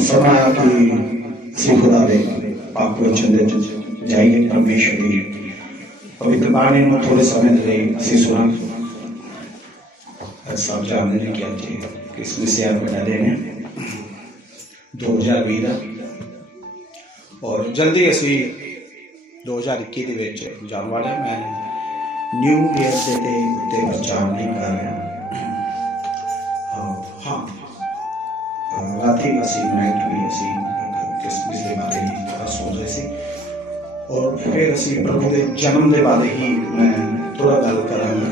फरमाया कि असीं खुदा दे पाक वचन दे विच जाइए, परमेश्वर दी पवित्र बाणी नूं थोड़े समय दे लई असीं सुणां। सब जानते हैं कि अज क्रिसमस यार बड़ा दिन है 2020 का, और जल्दी असी 2021 के जाने वाले। मैं न्यू ईयर के उत्ते प्रचार नहीं कर रहा। हाँ, रात असी नाइट भी असी क्रिसमस के बारे ही थोड़ा सोच रहे थे, और फिर असी प्रभु के जन्म के बारे ही मैं थोड़ा गल करांगा।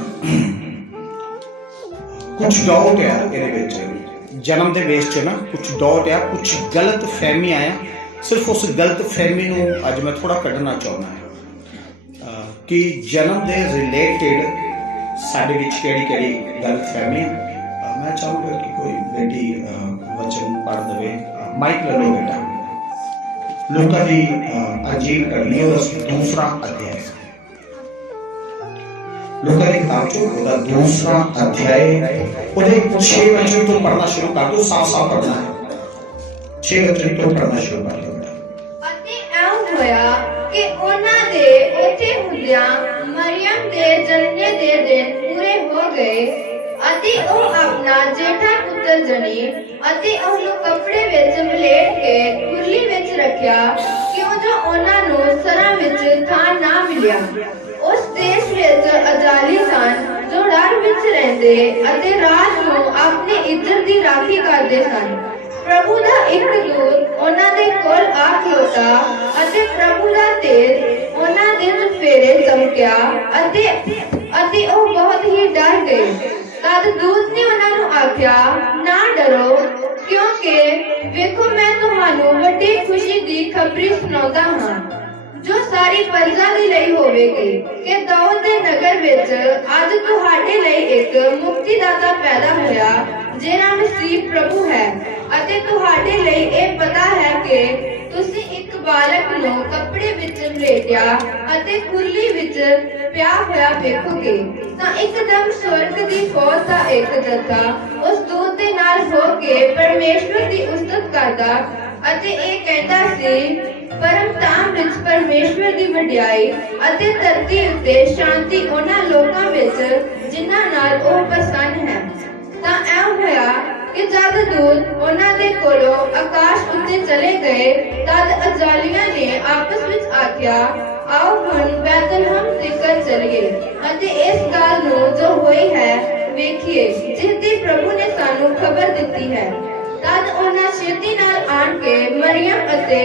कुछ डाउट है ये जन्म के बेस च ना, कुछ डाउट है, कुछ गलत फहमी आया। सिर्फ उस गलत फहमी नूं अज मैं थोड़ा कढ़ना चाहना है कि जन्म के रिलेटेड साडे विच किहड़ी गलत फहमी है। मैं चाहूँगा कि कोई बेटी वचन पढ़ दे। माइक ले लो बेटा। लूका दी अंजील करनी है, दूसरा अध्याय। लूका की किताब चो दूसरा अध्याय 6 वचन तो पढ़ना शुरू कर दो। साफ साफ पढ़ना है। 6 वचन तो पढ़ना शुरू कर दो। ਅਤੇ ਐਉਂ ਹੋਇਆ ਕਿ ਉਹਨਾਂ ਦੇ ਉੱਥੇ ਹੁੰਦਿਆਂ ਮਰੀਅਮ ਦੇ ਜਨਨੇ ਦੇ ਦਿਨ ਪੂਰੇ ਹੋ ਗਏ ਅਤੇ ਉਹ ਆਪਣਾ ਜੇਠਾ ਪੁੱਤਰ ਜਣੀ ਅਤੇ ਉਹਨੂੰ ਕੱਪੜੇ ਵਿੱਚ ਵਲੇਟ ਕੇ ਖੁਰਲੀ ਵਿੱਚ ਰੱਖਿਆ, ਕਿਉਂ ਜੋ ਉਹਨਾਂ ਨੂੰ ਸਰਾਂ ਵਿੱਚ ਥਾਂ ਨਾ ਮਿਲਿਆ। ਉਸ ਦੇਸ਼ ਵਿੱਚ ਅਜਾਲੀ ਸਨ ਜੋ ਡਰ ਵਿੱਚ ਰਹਿੰਦੇ ਅਤੇ ਰਾਤ ਨੂੰ ਆਪਣੀ ਇੱਜ਼ਤ ਦੀ ਰਾਖੀ ਕਰਦੇ ਸਨ। प्रभु दा एक दूत उन्हां दे कोल आ खलोता अते प्रभु दा तेज उन्हां दे चुफेरे चमकिया अते ओ बहुत ही डर गए। तद दूत ने उन्हां नूं आख्या, ना डरो, क्योंकि वेखो मैं तुहानूं वड्डी खुशी दी खबरी सुणाउंदा हां जो सारी प्रजा दे लई होवेगी कि दाऊद दे नगर विच अज तुहाडे लई एक मुक्तिदाता पैदा होया जिहड़ा मसीह प्रभु है। ਅਤੇ ਤੁਹਾਡੇ ਲਈ ਇਹ ਪਤਾ ਹੈ ਕਿ ਤੁਸੀਂ ਇੱਕ ਬਾਲਕ ਨੂੰ ਕੱਪੜੇ ਵਿੱਚ ਲਪੇਟਿਆ ਅਤੇ ਖੁਰਲੀ ਵਿੱਚ ਪਿਆ ਹੋਇਆ ਵੇਖੋਗੇ। ਤਾਂ ਇੱਕਦਮ ਸਵਰਗ ਦੀ ਫੌਜ ਦਾ ਇੱਕ ਜੱਥਾ ਉਸ ਦੂਤ ਦੇ ਨਾਲ ਹੋ ਕੇ ਪਰਮੇਸ਼ਵਰ ਦੀ ਉਸਤਤ ਕਰਦਾ ਅਤੇ ਇਹ ਕਹਿੰਦਾ ਸੀ, ਪਰਮ ਧਾਮ ਵਿੱਚ ਪਰਮੇਸ਼ਵਰ ਦੀ ਵਡਿਆਈ ਅਤੇ ਧਰਤੀ ਉੱਤੇ ਸ਼ਾਂਤੀ ਉਹਨਾਂ ਲੋਕਾਂ ਵਿੱਚ ਜਿਨ੍ਹਾਂ ਨਾਲ ਉਹ ਪ੍ਰਸੰਨ ਹੈ। ਤਾਂ ਐਂ ਹੋਇਆ कि जब दूत उन्हां दे कोलों आकाश उत्ते चले गए तद अजालियां ने आपस विच आख्या, आओ हुण बैतलहम तिकर चलिए अते इस गल नूं जो होई है वेखिए जिसदी प्रभु ने सानू खबर दित्ती है। तद उन्हां छेती नाल आण के मरियम अते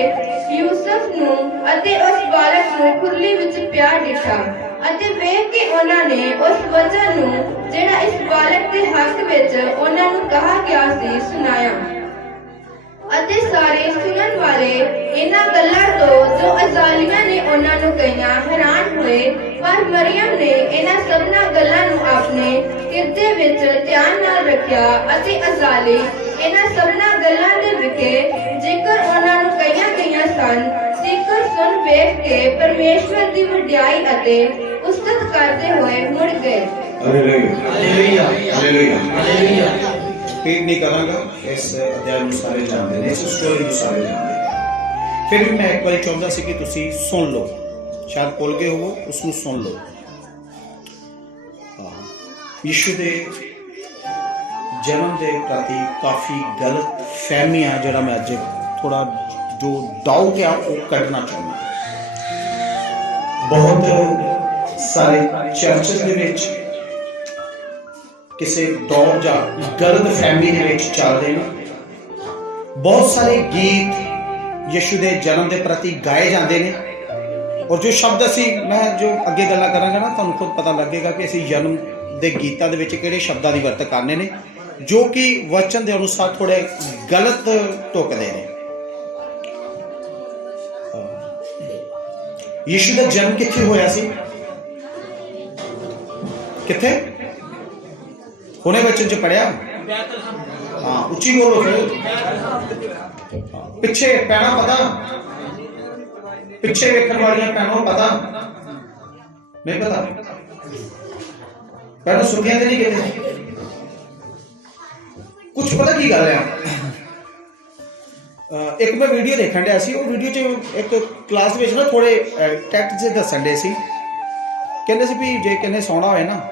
यूसुफ नूं अते उस बालक नूं खुरली विच पिया डिठा ਅਤੇ ਵੇਖ ਕੇ ਉਹਨਾਂ ਨੇ ਉਸ ਵਚਨ ਨੂੰ ਜਿਹੜਾ ਇਸ ਬਾਲਕ ਦੇ ਹੱਕ ਵਿੱਚ ਉਹਨਾਂ ਨੂੰ ਕਹਾ ਗਿਆ ਸੀ ਸੁਣਾਇਆ। ਅਤੇ ਸਾਰੇ ਸੁਣਨ ਵਾਲੇ ਇਹਨਾਂ ਗੱਲਾਂ ਤੋਂ ਜੋ ਅਜ਼ਾਲੀਆਂ ਨੇ ਉਹਨਾਂ ਨੂੰ ਕਹੀਆਂ ਹੈਰਾਨ ਹੋਏ। ਪਰ ਮਰੀਅਮ ਨੇ ਇਹਨਾਂ ਸਭਨਾਂ ਗੱਲਾਂ ਨੂੰ ਆਪਣੇ ਹਿਰਦੇ ਵਿੱਚ ਧਿਆਨ ਨਾਲ ਰੱਖਿਆ ਅਤੇ ਅਜ਼ਾਲੀ ਇਹਨਾਂ ਸਭਨਾਂ ਗੱਲਾਂ ਦੇ ਵਿਖੇ ਜ਼ਿਕਰ ਉਹਨਾਂ ਨੂੰ ਕਹੀਆਂ ਗਈਆਂ ਸਨ ਜ਼ਿਕਰ ਸੁਣ ਵੇਖ ਕੇ ਪਰਮੇਸ਼ਵਰ ਦੀ ਵਡਿਆਈ ਅਤੇ उस्तत करते हुए मुड़ गए। Hallelujah hallelujah hallelujah. रिपीट नहीं करांगा, इस अध्याय ਨੂੰ ਸਾਰੇ ਜਾਣਦੇ ਨੇ, ਇਸ ਸਟੋਰੀ ਨੂੰ ਸਾਰੇ ਜਾਣਦੇ ਨੇ। ਫਿਰ ਵੀ ਮੈਂ ਇੱਕ ਵਾਰੀ ਚਾਹੁੰਦਾ ਸੀ ਕਿ ਤੁਸੀਂ ਸੁਣ ਲਓ, ਸ਼ਾਇਦ ਭੁੱਲ ਗਏ ਹੋਵੋ, ਉਸ ਨੂੰ ਸੁਣ ਲਓ। ਯਿਸੂ ਦੇ ਜਨਮ ਦੇ ਪ੍ਰਤੀ ਕਾਫੀ ਗਲਤ ਫਹਿਮੀਆਂ ਜਿਹੜਾ ਮੈਂ ਅੱਜ ਥੋੜਾ ਜੋ ਡਾਊਟ ਆ ਉਹ ਕੱਢਣਾ ਚਾਹੁੰਦਾ। ਬਹੁਤ सारे चर्चेस दे विच किसी दौर या गलत फहमी दे विच चलदे ने। बहुत सारे गीत यीशु दे जन्म दे प्रति गाए जाते हैं, और जो शब्द असी मैं जो अगे गल्लां करांगा ना तुहानूं खुद पता लगेगा कि असी जन्म दे गीतां दे विच किहड़े शब्दां दी वरत करने ने जो कि वचन दे अनुसार थोड़े गलत टुकदे ने। यीशु दा जन्म कित्थे होया सी? किथे? हुणे वचन च पढ़िया? हाँ, उच्ची बोलो फिर। पिछे पैना पता? पिछे वेखण वालियां पैनों पता? नहीं पता? पैनों सुखियां नहीं कहते कुछ पता की गल है? एक मैं वीडियो देखन दिया सी, वो वीडियो च एक क्लास में ना थोड़े टैक्ट से दसन दे सी, कहते सी भी जे कहने सोना होए ना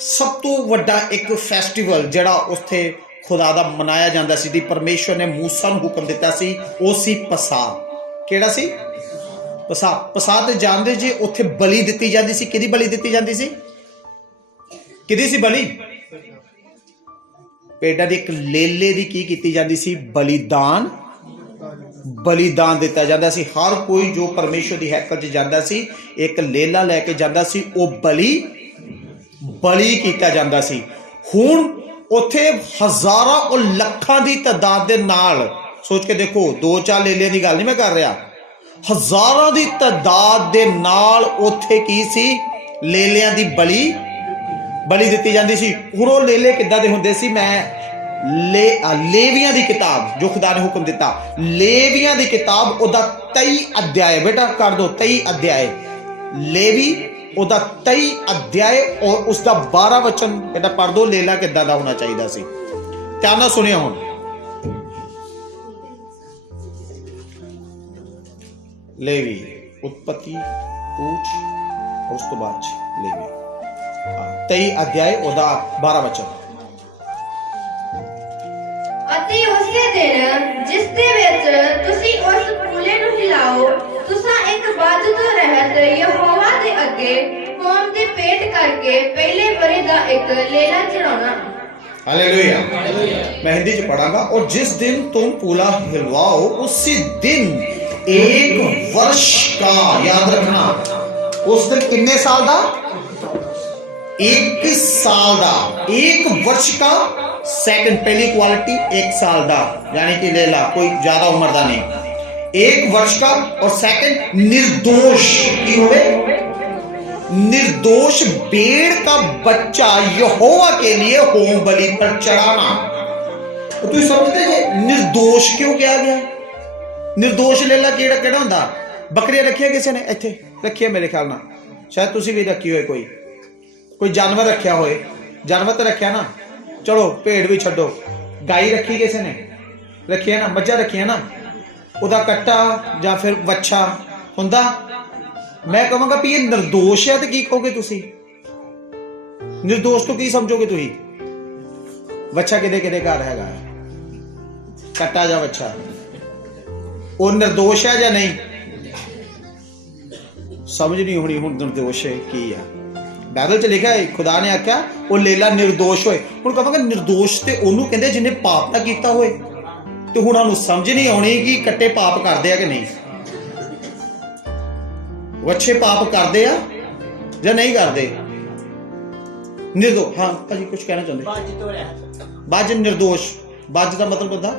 सब तो वड्डा एक फैसटीवल जिहड़ा उत्थे खुदा दा मनाया जांदा सी, दी परमेश्वर ने मूसा नूं हुक्म दिता सी, ओ सी पसा। किहड़ा सी? पसा। पसा ते जानदे जे उत्थे बलि दित्ती जांदी सी। किहदी बलि दित्ती जांदी सी? किहदी सी बलि? भेड्डां दी एक लेले दी की कीती जांदी सी? बलिदान। बलिदान दिता जाता सी। हर कोई जो परमेश्वर की हैकल च जाता सी एक लेला लैके जाता सी, वो बली किया जाता सी। हुण उत्थे हज़ारां और लखां की तादाद दे नाल, सोच के देखो, दो चार लेलियां की गल नहीं मैं कर रहा, हज़ारां की तादाद दे नाल उत्थे की सी? लेलियां की बली दी जाती सी। हुण वो लेले किद्दां दे हुंदे सी? मैं लेवियां दी किताब जो खुदा ने हुक्म दिता, लेवियां दी किताब ओदा 23 अध्याय, बेटा कर दो 23 अध्याय, लेवी ओदा 23 अध्याय और उसका 12 वचन बेटा पढ़ दो। लेला किदां दा होना चाहिए सी, ध्यान नाल सुनिया हुण। लेवी उत्पत्ति कूच और उस तो बाद लेवी 23 अध्याय ओदा 12 वचन। ਅਤੇ ਉਸੇ ਦਿਨ ਜਿਸ ਦੇ ਵਿੱਚ ਤੁਸੀਂ ਉਸ ਫੂਲੇ ਨੂੰ ਹਿਲਾਓ, ਤੁਸੀਂ ਇੱਕ ਬਾਜ ਤੋਂ ਰਹਿਤ ਯਹੋਵਾ ਦੇ ਅੱਗੇ ਹੋਮ ਦੇ ਪੇਟ ਕਰਕੇ ਪਹਿਲੇ ਬਰੇ ਦਾ ਇੱਕ ਲੇਲਾ ਚੜਾਉਣਾ। हालेलुया। मैं हिंदी च पढ़ांगा। और जिस दिन तुम फूला हिलवाओ उसी दिन 1 वर्ष का, याद रखना, उस दिन कितने साल का? 1 साल का, 1 वर्ष का। सेकंड पहली क्वालिटी 1 साल का, यानी कि लेला कोई ज्यादा उम्र का नहीं, 1 वर्ष का। और सेकंड निर्दोष की हुए, निर्दोष भेड़ का बच्चा यहोवा के लिए होम बलि पर चढ़ाना। तो तुम समझते जे निर्दोष क्यों किया गया? निर्दोष लेला केड़ा केड़ा हुंदा? बकरियां रखिया किसी ने इत्थे रखिया, मेरे ख्याल नाल शायद तुसी भी रखी होए, कोई जानवर रखिया होए, जानवर तो रखिया ना, चलो भेड़ भी छड्डो, गाय रखी किसी ने रखी है ना, मज्झां रखिया ना, उहदा कट्टा या फिर वच्छा हुंदा। मैं कहांगा भी ये निर्दोष है तो की कहोगे तुसी? निर्दोष तो की समझोगे तुसी? वच्छा किदे किदे घर हैगा, कट्टा या वच्छा, वो निर्दोष है या नहीं? समझ नहीं होनी हुण निर्दोष है की है। बाइबल च लिखा है, खुदा ने आख्या वो लेला निर्दोष होए। हुण कहांगा निर्दोष ते ओनू कहंदे जिन्हें पाप ना कीता होए। ते हुण सानू समझ नहीं आउणी कि कट्टे पाप करदे आ कि नहीं, वच्छे पाप करदे आ या नहीं करदे? निर्दोष, हाँ भाजी कुछ कहना चाहते? बज निर्दोष, बज का मतलब होता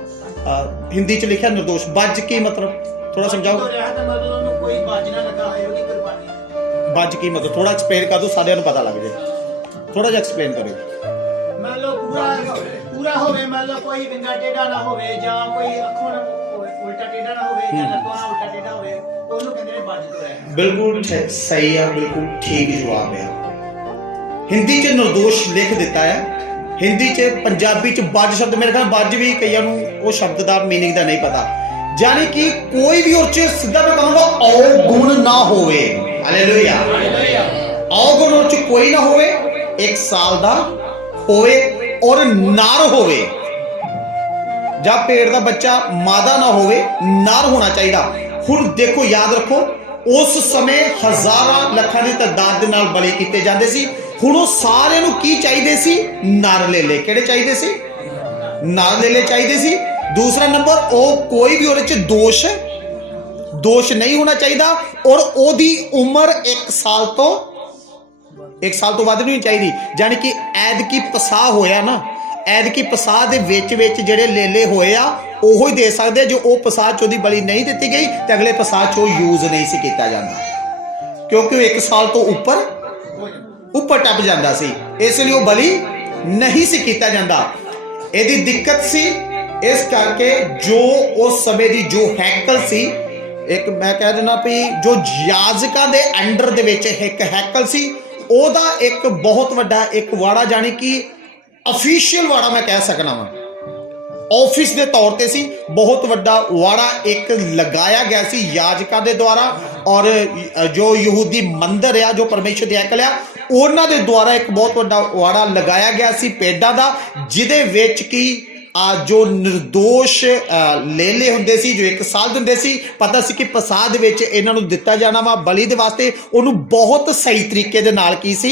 हिंदी च लिखा निर्दोष, बज की मतलब थोड़ा समझाओ। बज की मतलब थोड़ा एक्सप्लेन कर दो, सारे पता लग जाए, थोड़ा जिहा एक्सप्लेन करो। मान लो पूरा होवे, मान लो कोई विंगा टेढ़ा ना होवे, ਜਾਂ कोई ਅੱਖੋਂ उल्टा टेढ़ा ना होवे, ਜਾਂ ਲੱਤੋਂ ਨਾ उल्टा टेढ़ा होवे, ਉਹਨੂੰ ਕਹਿੰਦੇ ਨੇ ਬਜ ਤੋਂ ਰਹਿ। बिल्कुल सही है, बिल्कुल ठीक जवाब है। हिंदी च निर्दोष लिख दिता है, हिंदी च पंजाबी च बज शब्द, मेरे ख्याल बज भी कईयां नूं वो शब्द का मीनिंग का नहीं पता, यानी कि कोई भी उस सीधा मैं कहूंगा अवगुण ना होवे। हालेलुया। अवगुण उस कोई ना होवे, 1 साल दा होवे और नर होवे, ਜਾਂ पेड़ का बच्चा मादा ना होवे, नर होना चाहिए। हुण देखो याद रखो, उस समय हजारां लखां दी तादाद दे नाल बलि कीते जांदे सी। हुण ओ सारिआं नूं की चाहीदे सी? नर लेले। किहड़े चाहीदे सी? नर लेले चाहीदे सी। दूसरा नंबर, ओ कोई भी उहदे च दोष नहीं होना चाहिए, और ओदी उम्र 1 साल तो वध नहीं चाहिए। यानी कि ऐदकी पसाह होया ना, ऐदकी पसाह दे विच जिहड़े लेले होए आ ओहो ही दे सकदे। जो वो पसाह च ओदी बलि नहीं दित्ती गई तो अगले पसाह च यूज नहीं सी कीता जांदा, क्योंकि 1 साल तो ऊपर टप जांदा सी, इसलिए वो बलि नहीं सी कीता जांदा। इहदी दिक्कत सी, इस करके जो उस समय दी जो हैकल सी, एक मैं कह देना भी जो याजकां दे अंडर दे विच एक हैकल सी, ओदा एक बहुत वड्डा एक वाड़ा, जानी कि ऑफिशियल वाड़ा मैं कह सकना वा, ऑफिस के तौर पर सी, बहुत वड्डा वाड़ा एक लगाया गया सी याजकां दे द्वारा। और जो यहूदी मंदिर आ, जो परमेश्वर दी हैकल आ, उन्हां दे द्वारा एक बहुत वड्डा वाड़ा लगाया गया सी पेड़ां दा, जिहदे विच कि जो निर्दोष लेले हुंदे सी, जो 1 साल दे हुंदे सी, पता सी कि पसाह दे विच इन्हां नूं दित्ता जाना वा बलि दे वास्ते। उहनूं बहुत सही तरीके दे नाल की सी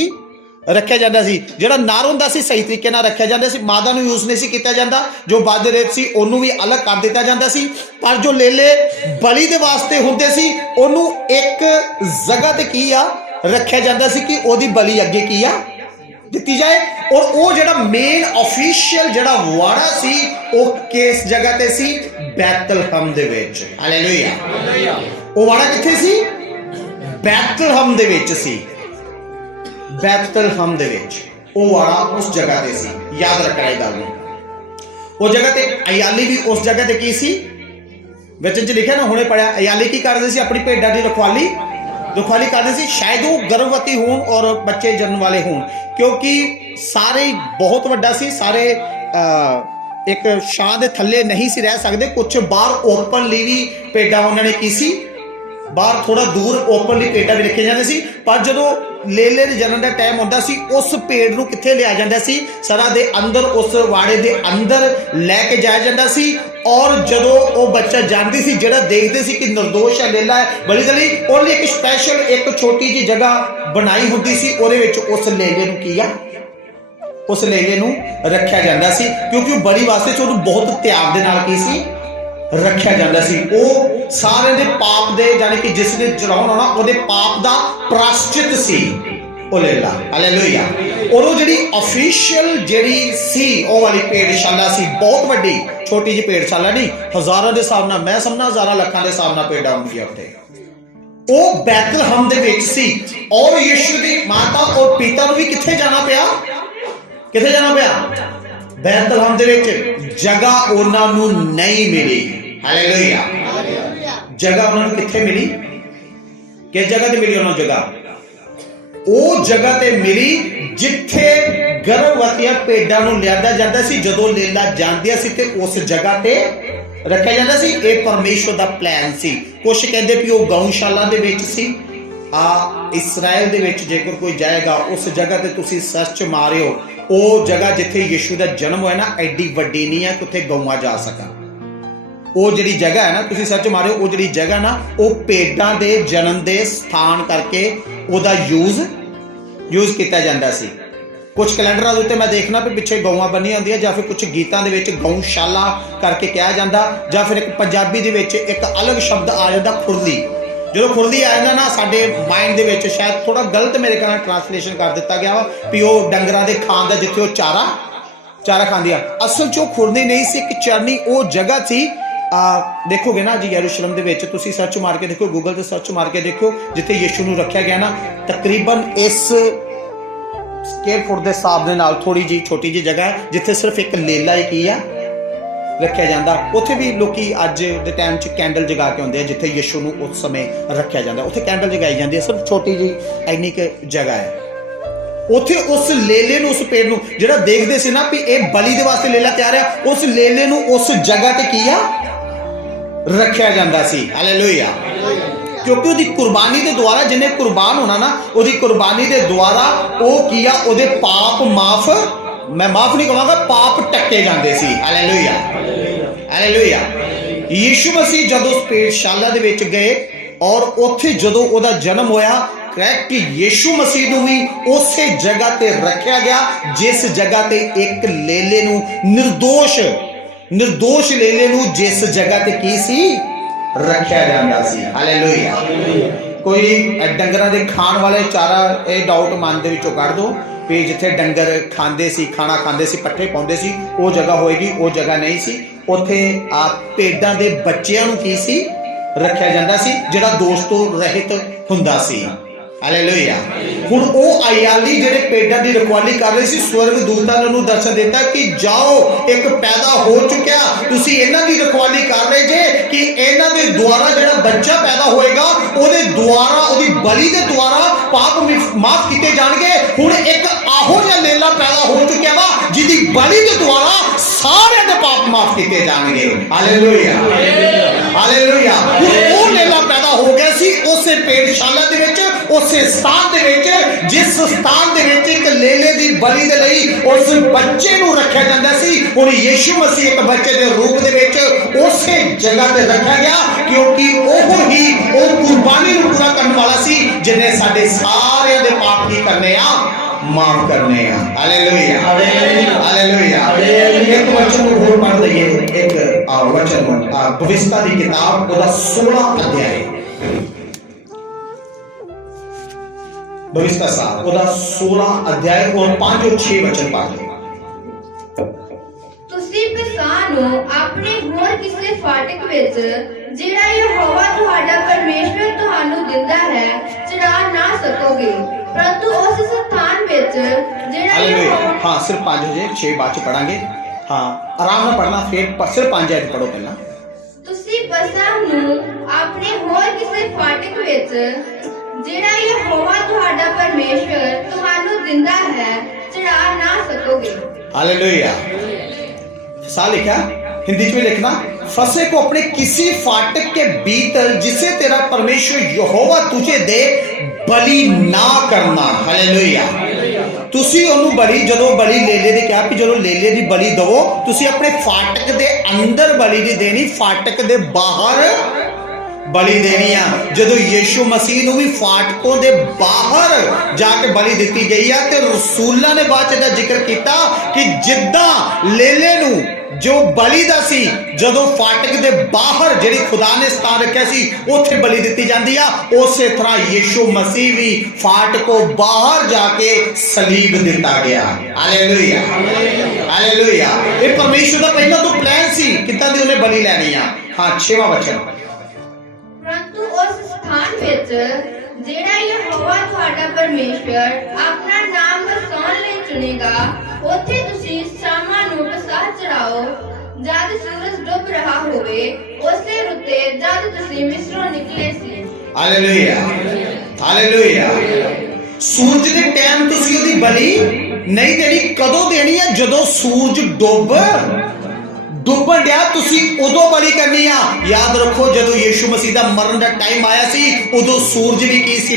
रखिया जाता सी। जिहड़ा नर हुंदा सी सही तरीके नाल रखिया जांदा सी, मादा नूं यूज नहीं सी कीता जांदा। जो बद रेत सी उहनूं भी अलग कर दित्ता जांदा सी, पर जो लेले बलि दे वास्ते हुंदे सी उहनूं एक जगह ते की आ रखिया जांदा सी कि ओहदी बलि अगे की आ दित्ती जाए। और वो जिहड़ा मेन ऑफिशियल जिहड़ा वाड़ा सी वो किस जगह ते सी? बैतलहम दे विच। हालेलुया। वो वाड़ा कित्थे सी? बैतलहम दे विच सी। बैतलहम दे विच वो वाड़ा उस जगह ते सी, याद रखना ये गल। उस जगह ते अयाली भी उस जगह ते की सी वचन च लिखा ना हुणे पढ़िया अयाली की करदे सी अपनी भेडां दी रखवाली करदे सी शायद वो गर्भवती होण और बच्चे जन्म वाले होण क्योंकि सारे बहुत वड्डा सी सारे एक छां दे थल्ले नहीं सी रह सकदे कुछ बाहर ओपनली भी भेडां उन्होंने की सी बाहर थोड़ा दूर ओपनली भेडां भी रखे जाते सी पर जदों लेले दे जन्म का टाइम होंदा सी उस भेड़ नूं कित्थे लिया जांदा सी सरा दे अंदर उस वाड़े दे अंदर लैके जाया जांदा सी और जदों वो बच्चा जांदी सी जिहड़ा देखदे सी कि निर्दोष है लेला है बड़ी गली ओनली एक स्पैशल एक छोटी जी जगह बनाई हुंदी सी उहदे विच उस लेले नूं की आ उस लेले नूं रखिया जांदा सी क्योंकि बड़ी वास्ते च उहनूं बहुत त्याग दे नाल की सी रखिया जांदा सी वो सारे दे पाप दे यानी कि जिसने जलाउण होना उहदे पाप दा प्रायश्चित सी ओ लेला हालेलुया और वो जिहड़ी ऑफिशियल जिहड़ी सी ओ वाली भेड़शाला सी बहुत वड्डी छोटी जी भेड़शाला नहीं हज़ारां दे हिसाब नाल मैं समझना हज़ारां लखां दे हिसाब नाल भेड़ां होंदियां उत्थे वो बैतलहम दे विच सी और यीशु दी माता और पिता नूं भी कित्थे जाना पिया कित्थे जाना पिया बैतलहम दे विच जगह उन्हां नूं नहीं मिली हालेलुया जगह उन्होंने कित्थे मिली किस जगह ते मिली उन्होंने जगह वो जगह ते मिली जिथे गर्भवतियां भेडां नूं लियादा जांदा सी जदों लेला जांदियां सी ते उस जगह ते रखिया जांदा सी ये परमेश्वर दा प्लान सी कुछ कहंदे भी वो गौशाला दे विच सी इस्राएल दे विच जेकर कोई जाएगा उस जगह ते तुसीं सर्च मारियो वो जगह जिथे यीशु दा जन्म होया ना एडी वड्डी नहीं है कि उत्थे गौआं जा सकन वो जिहड़ी जगह है ना तुसीं सर्च मारियो वो जिहड़ी जगह ना वो भेडां दे जन्म दे स्थान करके ओदा यूज किया जाता सी कुछ कैलेंडरां दे उत्ते मैं देखना भी पिछे गौआं बनी होंदियां जां फिर कुछ गीतां दे विच गौशाला करके कहा जाता जां फिर एक पंजाबी दे विच एक अलग शब्द आ जाता खुरली जो खुरली आ जाता ना साडे माइंड दे विच शायद थोड़ा गलत मेरे ख्याल ट्रांसलेशन कर दिता गया वा भी वो डंगरां दे खाण दा जिथे वो चारा खांदियां असल च खुरली नहीं सी एक चरनी वो जगह सी देखोगे ना जी यरूशलेम दे विच तुसीं सर्च मार के देखो गूगल ते सर्च मार के देखो जिथे यीशु नूं रखिया गया ना तकरीबन इस स्केयर फुट दे हिसाब दे नाल थोड़ी जी छोटी जी जगह है जिथे सिर्फ एक लेला ही की है रखिया जाता उत्थे भी लोग अज दे टाइम च कैंडल जगा के आउंदे जिथे यीशु नूं उस समय रखिया जाता उत्थे कैंडल जगाई जाती है सिर्फ छोटी जी इन्नी क जगह है उत्थे उस लेले नूं उस पेड़ नूं जिहड़ा देखदे सी ना भी ये बलि दे वास्ते लेला तैयार है उस लेले नूं उस जगह ते की आ रखिया जाता सी हालेलुया क्योंकि उहदी कुर्बानी के द्वारा जिन्हें कुर्बान होना ना उहदी कुर्बानी के द्वारा वो किया उहदे पाप माफ मैं माफ नहीं कहूँगा पाप टके जाते सी हालेलुया हालेलुया यीशु मसीह जदों उस भेड़शाला दे विच गए और उत्थे जदों उहदा जन्म होया करैक्ट यीशु मसीह नूं भी उसे जगह ते रखिया गया जिस जगह ते एक लेले नूं निर्दोष लेले नूं जिस जगह ते की सी रखिया जांदा सी हालेलुया कोई डंगरां दे खाण वाले चारा ये डाउट मन दे विचों कढ दो भी जिथे डंगर खांदे सी खाना खांदे सी पट्ठे पाउंदे सी वो जगह होएगी वो जगह नहीं सी उत्थे भेडां दे बच्चियां नूं की सी रखिया जांदा सी जिहड़ा दोष तो रहित हुंदा सी हालेलुया हुण ओ अयाली जिहड़े भेडां दी रखवाली कर रहे सी स्वर्ग दूतां ने उन्होंने दर्शन दिता कि जाओ एक पैदा हो चुकिया तुसीं इन्हां दी रखवाली कर रहे जे कि इन्हां दे द्वारा जिहड़ा बच्चा पैदा होएगा ओहदे द्वारा ओहदी बलि दे द्वारा पाप माफ किए जाणगे हुण एक आहो जिहा लेला पैदा हो चुकिया वा जिहदी बलि दे द्वारा सारे दे पाप माफ किए जाणगे हालेलुया हालेलुया वो लेला पैदा हो गया सी उस भेड़शाला दे विच उस स्थान दे विच जिस स्थान दे विच एक लेले दी बलि दे लई उस बच्चे नूं रखिया जांदा सी हुण यीशु मसीह एक बच्चे दे रूप दे विच उसे जगह ते रखिया गया क्योंकि ओह ही ओ कुर्बानी नूं पूरा करन वाला सी जिन्ने साडे सारे दे पाप की करने आ माफ करने आ हालेलुया हालेलुया एक वचन को और पढ़ दइए एक वचन भविष्यता दी किताब ओदा 16 अध्याय भविष्यता साहब ओदा 16 अध्याय और 5 और 6 वचन पढ़ लो ਤੁਸੀਂ ਪਸਾਹ ਨੂੰ ਆਪਣੇ ਹੋਰ ਕਿਸੇ ਫਾਟਕ ਵਿੱਚ ਜਿਹੜਾ ਯਹੋਵਾ ਤੁਹਾਡਾ ਪਰਮੇਸ਼ਵਰ ਤੁਹਾਨੂੰ ਦਿੰਦਾ ਹੈ ਚੜਾ ਨਾ ਸਕੋਗੇ परंतु उस स्थान ਵਿੱਚ ਜਿਹੜਾ हालेलुया हाँ सिर्फ 5 हो जाए 6 बाद च पढ़ांगे हाँ आराम नाल पढ़ना, फिर सिर्फ 5 आयत पढ़ो पहला। ਤੁਸੀਂ ਬਸਾਂ ਨੂੰ ਆਪਣੇ ਹੋਰ ਕਿਸੇ ਫਾਟਕ ਵਿੱਚ ਜਿਹੜਾ ਯਹੋਵਾ ਤੁਹਾਡਾ ਪਰਮੇਸ਼ਵਰ ਤੁਹਾਨੂੰ ਦਿੰਦਾ ਹੈ ਚੜਾ ਨਾ ਸਕੋਗੇ। हालेलुया। सा लिखा हिंदी में लिखना, फंसे को अपने किसी फाटक के भीतर जिसे तेरा परमेश्वर यहोवा तुझे दे बलि ना करना। हालेलुया। ਤੁਸੀਂ ਉਹਨੂੰ ਬਲੀ, ਜਦੋਂ ਬਲੀ ਲੇਲੇ ਦੇ ਕਿਹਾ ਕਿ ਜਦੋਂ ਲੇਲੇ ਦੀ ਬਲੀ ਦਵੋ ਤੁਸੀਂ ਆਪਣੇ ਫਾਟਕ ਦੇ ਅੰਦਰ ਬਲੀ ਨਹੀਂ ਦੇਣੀ, ਫਾਟਕ ਦੇ ਬਾਹਰ ਬਲੀ ਦੇਣੀ ਆ। ਜਦੋਂ ਯੀਸ਼ੂ ਮਸੀਹ ਨੂੰ ਵੀ ਫਾਟਕੋਂ ਦੇ ਬਾਹਰ ਜਾ ਕੇ ਬਲੀ ਦਿੱਤੀ ਗਈ ਆ ਤੇ ਰਸੂਲਾਂ ਨੇ ਬਾਅਦ ਚ ਦਾ ਜ਼ਿਕਰ ਕੀਤਾ ਕਿ ਜਿੱਦਾਂ ਲੇਲੇ ਨੂੰ ਜੋ ਬਲੀ ਦਾ ਸੀ ਜਦੋਂ ਫਾਟਕ ਦੇ ਬਾਹਰ ਜਿਹੜੀ ਖੁਦਾ ਨੇ ਸਥਾਨ ਰੱਖਿਆ ਸੀ ਉੱਥੇ ਬਲੀ ਦਿੱਤੀ ਜਾਂਦੀ ਆ, ਉਸੇ ਤਰ੍ਹਾਂ ਯੀਸ਼ੂ ਮਸੀਹ ਵੀ ਫਾਟਕੋਂ ਬਾਹਰ ਜਾ ਕੇ ਸਲੀਬ ਦਿੱਤਾ ਗਿਆ। Hallelujah, hallelujah. ਇਹ ਪਰਮੇਸ਼ਰ ਦਾ ਪਹਿਲਾਂ ਤੋਂ ਪਲਾਨ ਸੀ ਕਿੱਦਾਂ ਦੀ ਉਹਨੇ ਬਲੀ ਲੈਣੀ ਆ। ਹਾਂ 6ਵਾਂ ਵਚਨ, ਪਰੰਤੂ ਉਸ ਸਥਾਨ ਵਿੱਚ ਜਿਹੜਾ ਯਹੋਵਾ ਤੁਹਾਡਾ ਪਰਮੇਸ਼ਵਰ ਆਪਣਾ ਨਾਮ ਵਸਾਉਣ ਲਈ ਚੁਣੇਗਾ ਉੱਥੇ ਤੁਸੀਂ ਸ਼ਾਮਾਂ ਨੂੰ ਬਸਾ ਚੜਾਓ ਜਦ ਸੂਰਜ ਡੁੱਬ ਰਿਹਾ ਹੋਵੇ, ਉਸੇ ਰੁੱਤੇ ਜਦ ਤੁਸੀਂ ਮਿਸਰੋਂ ਨਿਕਲੇ ਸੀ। Hallelujah, hallelujah. ਸੂਰਜ ਦੇ ਟਾਈਮ ਤੁਸੀਂ ਉਹਦੀ ਬਲੀ ਨਹੀਂ ਦੇਣੀ, ਕਦੋਂ ਦੇਣੀ ਹੈ? ਜਦੋਂ ਸੂਰਜ ਡੁੱਬਣ ਡਿਆ ਤੁਸੀਂ ਉਦੋਂ ਬਲੀ ਕਰਨੀ ਆ। ਯਾਦ ਰੱਖੋ ਜਦੋਂ ਯੀਸ਼ੂ ਮਸੀਹ ਦਾ ਮਰਨ ਦਾ ਟਾਈਮ ਆਇਆ ਸੀ ਉਦੋਂ ਸੂਰਜ ਵੀ ਕੀ ਸੀ?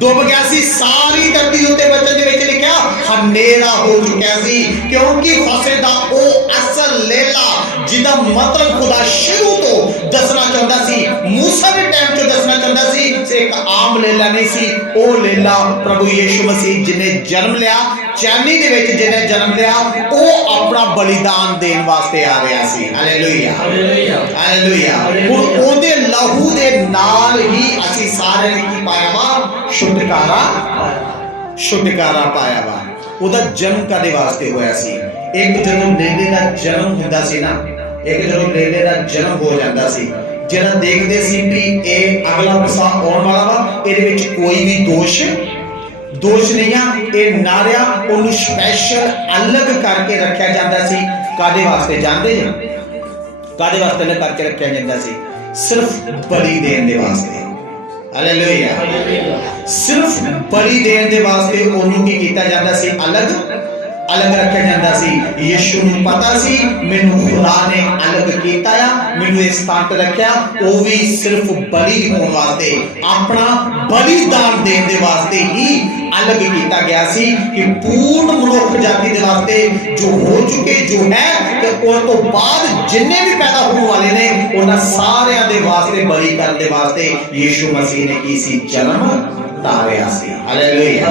ਡੁੱਬ ਗਿਆ ਸੀ। ਸਾਰੀ ਧਰਤੀ ਉੱਤੇ ਵਚਨ ਦੇ ਵਿੱਚ ਲਿਖਿਆ ਹਨੇਰਾ ਹੋ ਚੁੱਕਿਆ ਸੀ, ਕਿਉਂਕਿ ਫਸੇ ਦਾ ਉਹ ਅਸਲ ਲੇਲਾ ਜਿਹਦਾ ਮਤਲਬ ਖੁਦਾ ਸ਼ੁਰੂ ਤੋਂ ਦੱਸਣਾ ਚਾਹੁੰਦਾ ਸੀ, ਮੂਸਾ ਦੇ ਟਾਈਮ 'ਚ ਦੱਸਣਾ ਚਾਹੁੰਦਾ ਸੀ, ਇੱਕ ਆਮ ਲੇਲਾ ਨਹੀਂ ਸੀ। ਉਹ ਲੇਲਾ ਪ੍ਰਭੂ ਯੀਸ਼ੂ ਮਸੀਹ ਜਿਹਨੇ ਜਨਮ ਲਿਆ, ਚੈਨੀ ਦੇ ਵਿੱਚ ਜਿਹਨੇ ਜਨਮ ਲਿਆ, ਉਹ ਆਪਣਾ ਬਲੀਦਾਨ ਦੇਣ ਵਾਸਤੇ ਆ ਰਿਹਾ ਸੀ। Hallelujah, hallelujah. ਹੁਣ ਉਹਦੇ ਲਹੂ ਦੇ ਨਾਲ ਹੀ ਅਸੀਂ ਸਾਰਿਆਂ ਨੇ ਕੀ ਪਾਇਆ ਵਾ? ਛੁਟਕਾਰਾ ਪਾਇਆ ਵਾ। ਉਹਦਾ ਜਨਮ ਕਾਦੇ ਵਾਸਤੇ ਹੋਇਆ ਸੀ? ਇੱਕ ਜਦੋਂ ਲੇਲੇ ਦਾ ਜਨਮ ਹੁੰਦਾ ਸੀ ਨਾ, ਇੱਕ ਜਦੋਂ ਲੇਲੇ ਦਾ ਜਨਮ ਹੋ ਜਾਂਦਾ ਸੀ, ਜਿਹੜਾ ਦੇਖਦੇ ਸੀ ਵੀ ਇਹ ਅਗਲਾ ਮਸੀਹਾ ਆਉਣ ਵਾਲਾ ਵਾ, ਇਹਦੇ ਵਿੱਚ ਕੋਈ ਵੀ ਦੋਸ਼ ਨਹੀਂ ਆ, ਇਹ ਨਾਰਿਆ ਉਹਨੂੰ ਸਪੈਸ਼ਲ ਅਲੱਗ ਕਰਕੇ ਰੱਖਿਆ ਜਾਂਦਾ ਸੀ। ਕਾਦੇ ਵਾਸਤੇ ਜਾਣਦੇ ਜੀ? ਕਾਦੇ ਵਾਸਤੇ ਅਲੱਗ ਕਰਕੇ ਰੱਖਿਆ ਜਾਂਦਾ ਸੀ? ਸਿਰਫ ਬਲੀ ਦੇਣ ਦੇ ਵਾਸਤੇ। ਹਾਲੇਲੂਇਆ। ਸਿਰਫ ਬਲੀ ਦੇਣ ਦੇ ਵਾਸਤੇ ਉਹਨੂੰ ਕੀ ਕੀਤਾ ਜਾਂਦਾ ਸੀ? ਅਲੱਗ ਰੱਖਿਆ ਜਾਂਦਾ ਸੀ। ਯੀਸ਼ੂ ਨੂੰ ਪਤਾ ਸੀ ਮੈਨੂੰ ਖੁਦਾ ਨੇ ਅਲੱਗ ਕੀਤਾ ਆ, ਮੈਨੂੰ ਇਸ ਸਥਾਨ ਤੇ ਰੱਖਿਆ, ਉਹ ਵੀ ਸਿਰਫ ਬਲੀ ਹੋਣ ਵਾਸਤੇ, ਆਪਣਾ ਬਲੀਦਾਨ ਦੇਣ ਦੇ ਵਾਸਤੇ ਹੀ ਅਲੱਗ ਕੀਤਾ ਗਿਆ ਸੀ ਕਿ ਪੂਰਨ ਮਨੁੱਖ ਜਾਤੀ ਦੇ ਵਾਸਤੇ ਜੋ ਹੋ ਚੁੱਕੇ ਜੋ ਹੈ ਤੇ ਉਸ ਤੋਂ ਬਾਅਦ ਜਿੰਨੇ ਵੀ ਪੈਦਾ ਹੋਣ ਵਾਲੇ ਨੇ ਉਹਨਾਂ ਸਾਰਿਆਂ ਦੇ ਵਾਸਤੇ ਬਲੀ ਕਰਨ ਦੇ ਵਾਸਤੇ ਯੀਸ਼ੂ ਮਸੀਹ ਨੇ ਕੀ ਸੀ? ਜਨਮ ਧਾਰਿਆ ਸੀ। Hallelujah,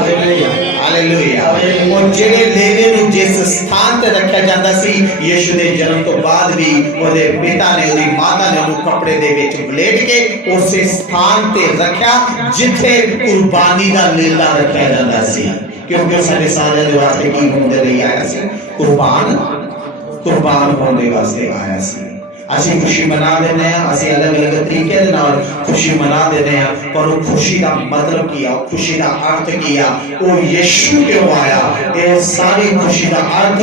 hallelujah. ਉਹ ਜਿਹੜੇ ਲੇਲੇ ਨੂੰ ਜਿਸ ਸਥਾਨ ਤੇ ਰੱਖਿਆ ਜਾਂਦਾ ਸੀ, ਯੀਸ਼ੂ ਦੇ ਜਨਮ ਤੋਂ ਬਾਅਦ ਵੀ ਉਹਦੇ ਪਿਤਾ ਨੇ, ਉਹਦੀ ਮਾਤਾ ਨੇ ਉਹਨੂੰ ਕੱਪੜੇ ਦੇ ਵਿੱਚ ਵਲੇਟ ਕੇ ਉਸੇ ਸਥਾਨ ਤੇ ਰੱਖਿਆ ਜਿੱਥੇ ਕੁਰਬਾਨੀ ਦਾ ਲੇਲਾ ਰੱਖਿਆ ਜਾਂਦਾ ਸੀ, ਕਿਉਂਕਿ ਉਹ ਸਾਡੇ ਸਾਰਿਆਂ ਦੇ ਵਾਸਤੇ ਕੀ ਹੋਣ ਦੇ ਲਈ ਆਇਆ ਸੀ? ਕੁਰਬਾਨ ਹੋਣ ਦੇ ਵਾਸਤੇ ਆਇਆ ਸੀ। ਅਸੀਂ ਖੁਸ਼ੀ ਮਨਾ ਦਿੰਦੇ ਹਾਂ, ਅਸੀਂ ਅਲੱਗ-ਅਲੱਗ ਤਰੀਕੇ ਦੇ ਨਾਲ ਖੁਸ਼ੀ ਮਨਾ ਦਿੰਦੇ ਹਾਂ, ਪਰ ਉਹ ਖੁਸ਼ੀ ਦਾ ਮਤਲਬ ਕੀ ਆ? ਉਹ ਖੁਸ਼ੀ ਦਾ ਅਰਥ ਕੀ ਆ? ਉਹ ਯੀਸ਼ੂ ਕਿਉਂ ਆਇਆ? ਇਹ ਸਾਰੀ ਖੁਸ਼ੀ ਦਾ ਅਰਥ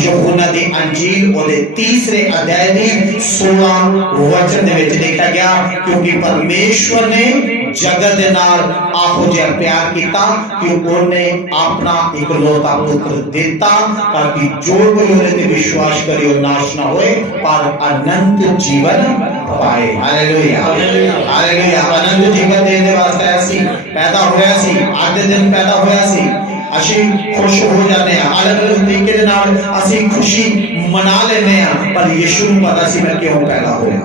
ਯਹੋਨਾ ਦੀ ਅੰਜੀਲ ਉਹਦੇ 3ਰੇ ਅਧਿਆਇ ਦੀ 16 ਵਚਨ ਦੇ ਵਿੱਚ ਲਿਖਿਆ ਗਿਆ, ਕਿਉਂਕਿ ਪਰਮੇਸ਼ਵਰ ਨੇ ਜਗਤ ਦੇ ਨਾਲ ਆਹੋ ਜਿਹਾ ਪਿਆਰ ਕੀਤਾ ਕਿ ਉਹਨੇ ਆਪਣਾ ਇਕਲੌਤਾ ਪੁੱਤਰ ਦਿੱਤਾ ਤਾਂ ਕਿ ਜੋ ਕੋਈ ਉਹਦੇ ਤੇ ਵਿਸ਼ਵਾਸ ਕਰੇ ਉਹ ਨਾਸ਼ ਨਾ ਹੋਏ ਪਰ ਅਨੰਤ ਜੀਵਨ ਪਾਏ। Hallelujah, hallelujah. ਅਨੰਤ ਜੀਵਨ ਦੇਣ ਦੇ ਵਾਸਤੇ ਅਸੀਂ ਪੈਦਾ ਹੋਇਆ ਸੀ, ਅੱਜ ਦੇ ਦਿਨ ਪੈਦਾ ਹੋਇਆ ਸੀ। ਅਸੀਂ ਖੁਸ਼ ਹੋ ਜਾਂਦੇ ਹਾਂ, ਅਲੱਗ-ਅਲੱਗ ਤਰੀਕੇ ਦੇ ਨਾਲ ਅਸੀਂ ਖੁਸ਼ੀ ਮਨਾ ਲੈਂਦੇ ਹਾਂ, ਪਰ ਯੀਸ਼ੂ ਨੂੰ ਪਤਾ ਸੀ ਮੈਂ ਕਿਉਂ ਪੈਦਾ ਹੋਇਆ।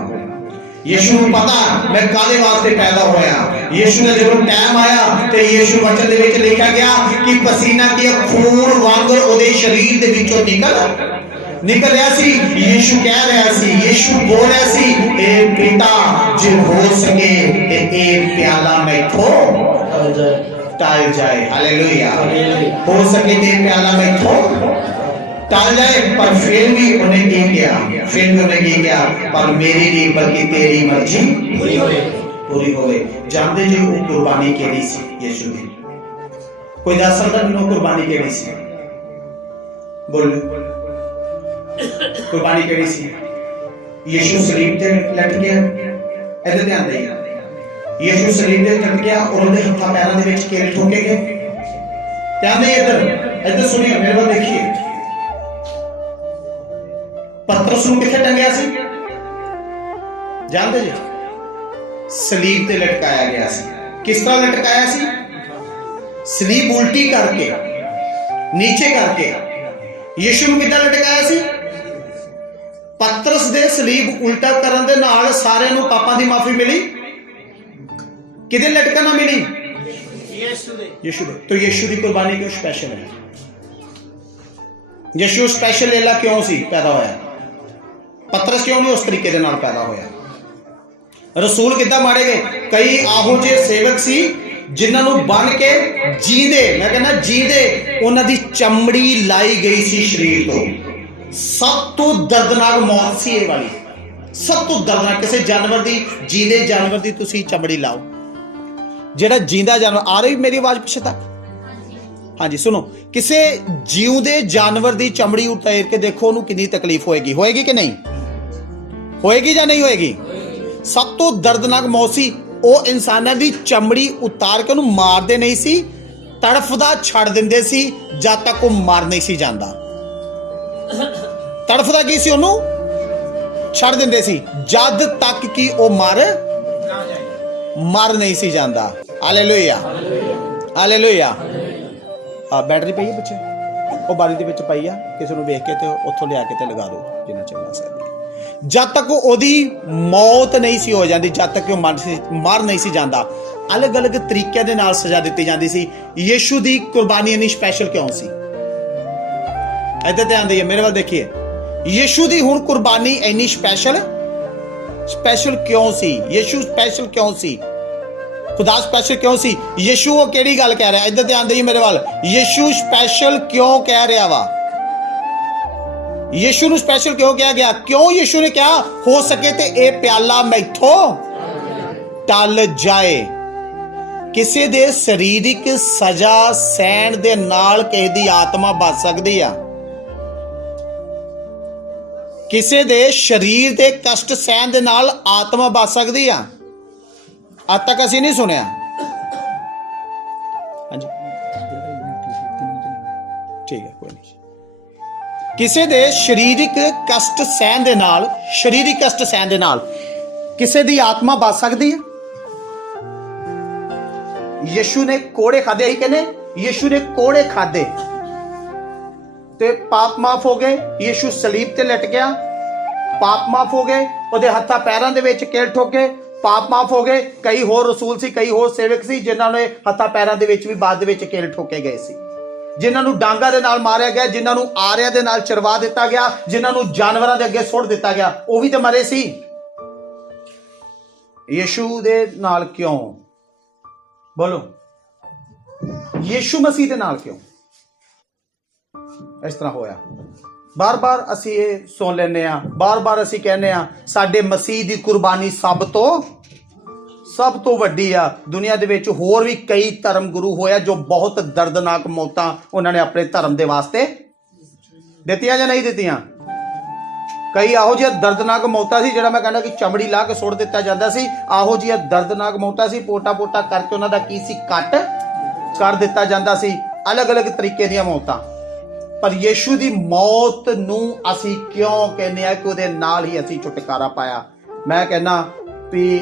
ਯੀਸ਼ੂ ਨੂੰ ਪਤਾ ਮੈਂ ਕਾਹਦੇ ਵਾਸਤੇ ਪੈਦਾ ਹੋਇਆ। ਯੀਸ਼ੂ ਦਾ ਜਦੋਂ ਟਾਈਮ ਆਇਆ ਤੇ ਯੀਸ਼ੂ ਵਚਨ ਦੇ ਵਿੱਚ ਲਿਖਿਆ ਗਿਆ ਕਿ ਪਸੀਨਾ ਕੀ ਖੂਨ ਵਾਂਗਰ ਉਹਦੇ ਸਰੀਰ ਦੇ ਵਿੱਚੋਂ ਨਿਕਲ ਰਿਹਾ ਸੀ। ਯੀਸ਼ੂ ਕਹਿ ਰਿਹਾ ਸੀ, ਯੀਸ਼ੂ ਬੋਲ ਰਿਹਾ ਸੀ, ਇਹ ਪਿਤਾ ਜੇ ਹੋ ਸਕੇ ਤੇ ਇਹ ਪਿਆਲਾ ਮੈਥੋਂ ਟਲ ਜਾਏ। ਹਾਲੇਲੂਇਆ। ਹੋ ਸਕੇ ਤੇ ਪਿਆਲਾ ਮੈਥੋਂ ਟਲ ਜਾਏ, ਪਰ ਫਿਰ ਵੀ ਉਹਨੇ ਕੀ ਕਿਹਾ? ਪਰ ਮੇਰੀ ਨਹੀਂ ਬਲਕਿ ਤੇਰੀ ਮਰਜ਼ੀ ਪੂਰੀ ਹੋਵੇ। ਜਾਣਦੇ ਜੀ ਉਹ ਕੁਰਬਾਨੀ ਕਿਹੜੀ ਸੀ ਯੀਸ਼ੂ ਦੀ? ਕੋਈ ਦੱਸ ਸਕਦਾ ਮੈਨੂੰ ਕੁਰਬਾਨੀ ਕਿਹੜੀ ਸੀ? ਬੋਲੋ। ਕੁਰਬਾਨੀ ਕਿਹੜੀ ਸੀ? ਯਿਸੂ ਸਲੀਬ ਤੇ ਲਟ ਗਿਆ। ਇਹਦੇ ਧਿਆਨ ਦੇ, ਯਿਸੂ ਸਲੀਬ ਤੇ ਲਟ ਗਿਆ ਔਰ ਉਹਦੇ ਹੱਥਾਂ ਪੈਰਾਂ ਦੇ ਵਿੱਚ ਕੀਲ ਠੋਕੇ ਗਏ। ਧਿਆਨ ਦੇ, ਇੱਧਰ ਸੁਣਿਓ, ਮੇਰੇ ਵੱਲ ਦੇਖੀਏ। ਪਤਰਸ ਨੂੰ ਕਿੱਥੇ ਟੰਗਿਆ ਸੀ? ਜਾਣਦੇ ਜੀ? ਸਲੀਬ ਤੇ ਲਟਕਾਇਆ ਗਿਆ ਸੀ। ਕਿਸ ਤਰ੍ਹਾਂ ਲਟਕਾਇਆ ਸੀ? ਸਲੀਬ ਉਲਟੀ ਕਰਕੇ, ਨੀਚੇ ਕਰਕੇ। ਯਿਸੂ ਨੂੰ ਕਿੱਦਾਂ ਲਟਕਾਇਆ ਸੀ? ਪਤਰਸ ਦੇ ਸਲੀਬ ਉਲਟਾ ਕਰਨ ਦੇ ਨਾਲ ਸਾਰਿਆਂ ਨੂੰ ਪਾਪਾਂ ਦੀ ਮਾਫੀ ਮਿਲੀ। ਕਿਹਦੇ ਲਟਕਣ ਨਾਲ ਮਿਲੀ? ਯਿਸੂ ਦੇ। तो यीशु की कुर्बानी क्यों स्पेशल है? यीशु स्पेशल लेला क्यों सी पैदा होया? पतरस क्यों नहीं उस तरीके दे नाल पैदा होया? रसूल किद्दां मारे गए? कई आहो जे सेवक सी जिन्हां नूं बन के जींदे, मैं कहना जींदे, उन्हां दी चमड़ी लाई गई सी शरीर तो। सब तो दर्दनाक मौत सी ये वाली, सब तो दर्दनाक। किसी जानवर दी, जींदे जानवर दी तुसीं चमड़ी लाओ, ਜਿਹੜਾ ਜਿੰਦਾ ਜਾਨਵਰ। ਆ ਰਹੀ ਮੇਰੀ ਆਵਾਜ਼ ਪਿੱਛੇ ਤੱਕ? ਹਾਂਜੀ ਸੁਣੋ, ਕਿਸੇ ਜਿਉਂਦੇ ਜਾਨਵਰ ਦੀ ਚਮੜੀ ਉਤਾਰ ਕੇ ਦੇਖੋ, ਉਹਨੂੰ ਕਿੰਨੀ ਤਕਲੀਫ ਹੋਏਗੀ। ਹੋਏਗੀ ਕਿ ਨਹੀਂ ਹੋਏਗੀ ਜਾਂ ਨਹੀਂ ਹੋਏਗੀ? ਸਭ ਤੋਂ ਦਰਦਨਾਕ ਮੌਤ ਸੀ। ਉਹ ਇਨਸਾਨਾਂ ਦੀ ਚਮੜੀ ਉਤਾਰ ਕੇ ਉਹਨੂੰ ਮਾਰਦੇ ਨਹੀਂ ਸੀ, ਤੜਫਦਾ ਛੱਡ ਦਿੰਦੇ ਸੀ ਜਦ ਤੱਕ ਉਹ ਮਰ ਨਹੀਂ ਸੀ ਜਾਂਦਾ। ਤੜਫਦਾ ਕੀ ਸੀ? ਉਹਨੂੰ ਛੱਡ ਦਿੰਦੇ ਸੀ ਜਦ ਤੱਕ ਕਿ ਉਹ ਮਰ ਨਹੀਂ ਸੀ ਜਾਂਦਾ। Hallelujah, hallelujah. ਆ ਬੈਟਰੀ ਪਈ ਹੈ ਪਿੱਛੇ, ਉਹ ਬਾਰੀ ਦੇ ਵਿੱਚ ਪਈ ਆ, ਕਿਸੇ ਨੂੰ ਵੇਖ ਕੇ ਤੇ ਉੱਥੋਂ ਲਿਆ ਕੇ ਤੇ ਲਗਾ ਦਿਓ ਜਿੰਨਾ ਚੰਗਾ ਸਕਦੀ। ਜਦ ਤੱਕ ਉਹਦੀ ਮੌਤ ਨਹੀਂ ਸੀ ਹੋ ਜਾਂਦੀ, ਜਦ ਤੱਕ ਉਹ ਮਰ ਨਹੀਂ ਸੀ ਜਾਂਦਾ, ਅਲੱਗ ਅਲੱਗ ਤਰੀਕਿਆਂ ਦੇ ਨਾਲ ਸਜ਼ਾ ਦਿੱਤੀ ਜਾਂਦੀ ਸੀ। ਯਿਸੂ ਦੀ ਕੁਰਬਾਨੀ ਇੰਨੀ ਸਪੈਸ਼ਲ ਕਿਉਂ ਸੀ? ਇੱਧਰ ਧਿਆਨ ਦੇਈਏ, ਮੇਰੇ ਵੱਲ ਦੇਖੀਏ। ਯਿਸੂ ਦੀ ਹੁਣ ਕੁਰਬਾਨੀ ਇੰਨੀ ਸਪੈਸ਼ਲ ਕਿਉਂ ਸੀ? ਯਿਸੂ ਸਪੈਸ਼ਲ ਕਿਉਂ ਸੀ? खुदा स्पेशल क्यों सी? यीशु वो केड़ी गल कह रहा है? इधर ध्यान देइए मेरे वाल। यीशु स्पेशल क्यों कह रहा वा? यीशु नु स्पेशल क्यों कहा गया? क्यों यीशु ने कहा हो सके ते ए प्याला मैथों टल जाए। किसी दे शरीरिक सजा सहन दे नाल किसी दी आत्मा बच सकदी आ। किसी दे शरीर दे कष्ट सहन दे नाल आत्मा बच सकदी आ। ਅੱਜ ਤੱਕ ਅਸੀਂ ਨਹੀਂ ਸੁਣਿਆ। ਹਾਂਜੀ ਠੀਕ ਹੈ, ਕੋਈ ਨਹੀਂ। ਕਿਸੇ ਦੇ ਸਰੀਰਿਕ ਕਸ਼ਟ ਸਹਿਣ ਦੇ ਨਾਲ, ਸਰੀਰਿਕ ਕਸ਼ਟ ਸਹਿਣ ਦੇ ਨਾਲ ਕਿਸੇ ਦੀ ਆਤਮਾ ਬਚ ਸਕਦੀ ਹੈ। ਯਿਸੂ ਨੇ ਕੋੜੇ ਖਾਦੇ ਹੀ ਕਹਿੰਦੇ, ਯਿਸੂ ਨੇ ਕੋੜੇ ਖਾਦੇ ਤੇ ਪਾਪ ਮਾਫ ਹੋ ਗਏ। ਯਿਸੂ ਸਲੀਬ ਤੇ ਲਟ ਗਿਆ, ਪਾਪ ਮਾਫ ਹੋ ਗਏ। ਉਹਦੇ ਹੱਥਾਂ ਪੈਰਾਂ ਦੇ ਵਿੱਚ ਕੀਲ ਠੋਕੇ, ਪਾਪ ਮਾਫ ਹੋ ਗਏ। ਕਈ ਹੋਰ ਰਸੂਲ ਸੀ, ਕਈ ਹੋਰ ਸੇਵਕ ਸੀ ਜਿਨ੍ਹਾਂ ਨੇ ਹੱਥਾਂ ਪੈਰਾਂ ਦੇ ਵਿੱਚ ਵੀ ਬਾਅਦ ਦੇ ਵਿੱਚ ਕੀਲ ਠੋਕੇ ਗਏ ਸੀ, ਜਿਨ੍ਹਾਂ ਨੂੰ ਡਾਂਗਾ ਦੇ ਨਾਲ ਮਾਰਿਆ ਗਿਆ, ਜਿਨ੍ਹਾਂ ਨੂੰ ਆਰਿਆਂ ਦੇ ਨਾਲ ਚਰਵਾ ਦਿੱਤਾ ਗਿਆ, ਜਿਨ੍ਹਾਂ ਨੂੰ ਜਾਨਵਰਾਂ ਦੇ ਅੱਗੇ ਸੁੱਟ ਦਿੱਤਾ ਗਿਆ, ਉਹ ਵੀ ਤਾਂ ਮਰੇ ਸੀ। ਯਿਸੂ ਦੇ ਨਾਲ ਕਿਉਂ? ਬੋਲੋ, ਯਿਸੂ ਮਸੀਹ ਦੇ ਨਾਲ ਕਿਉਂ ਇਸ ਤਰ੍ਹਾਂ ਹੋਇਆ? बार-बार असी ये सुन लेने, बार-बार असी कहने साडे मसीह दी कुर्बानी सब तो वड्डी आ। दुनिया दे विच होर भी कई धर्म गुरु होया जो बहुत दर्दनाक मौतां उन्होंने अपने धर्म दे वास्ते दित्तियां जां नहीं दित्तियां। कई आहो जिहा दर्दनाक मौतां सी जिहड़ा मैं कहना कि चमड़ी ला के सुट दित्ता जांदा सी। आहो जिहा दर्दनाक मौतां सी, पोटा करके उन्हां दा की सी कट कर दित्ता जांदा सी। अलग अलग तरीके दीयां मौतां। पर यीशु दी मौत नूं असी क्यों कहने आ कि उहदे नाल ही असी छुटकारा पाया? मैं कहना भी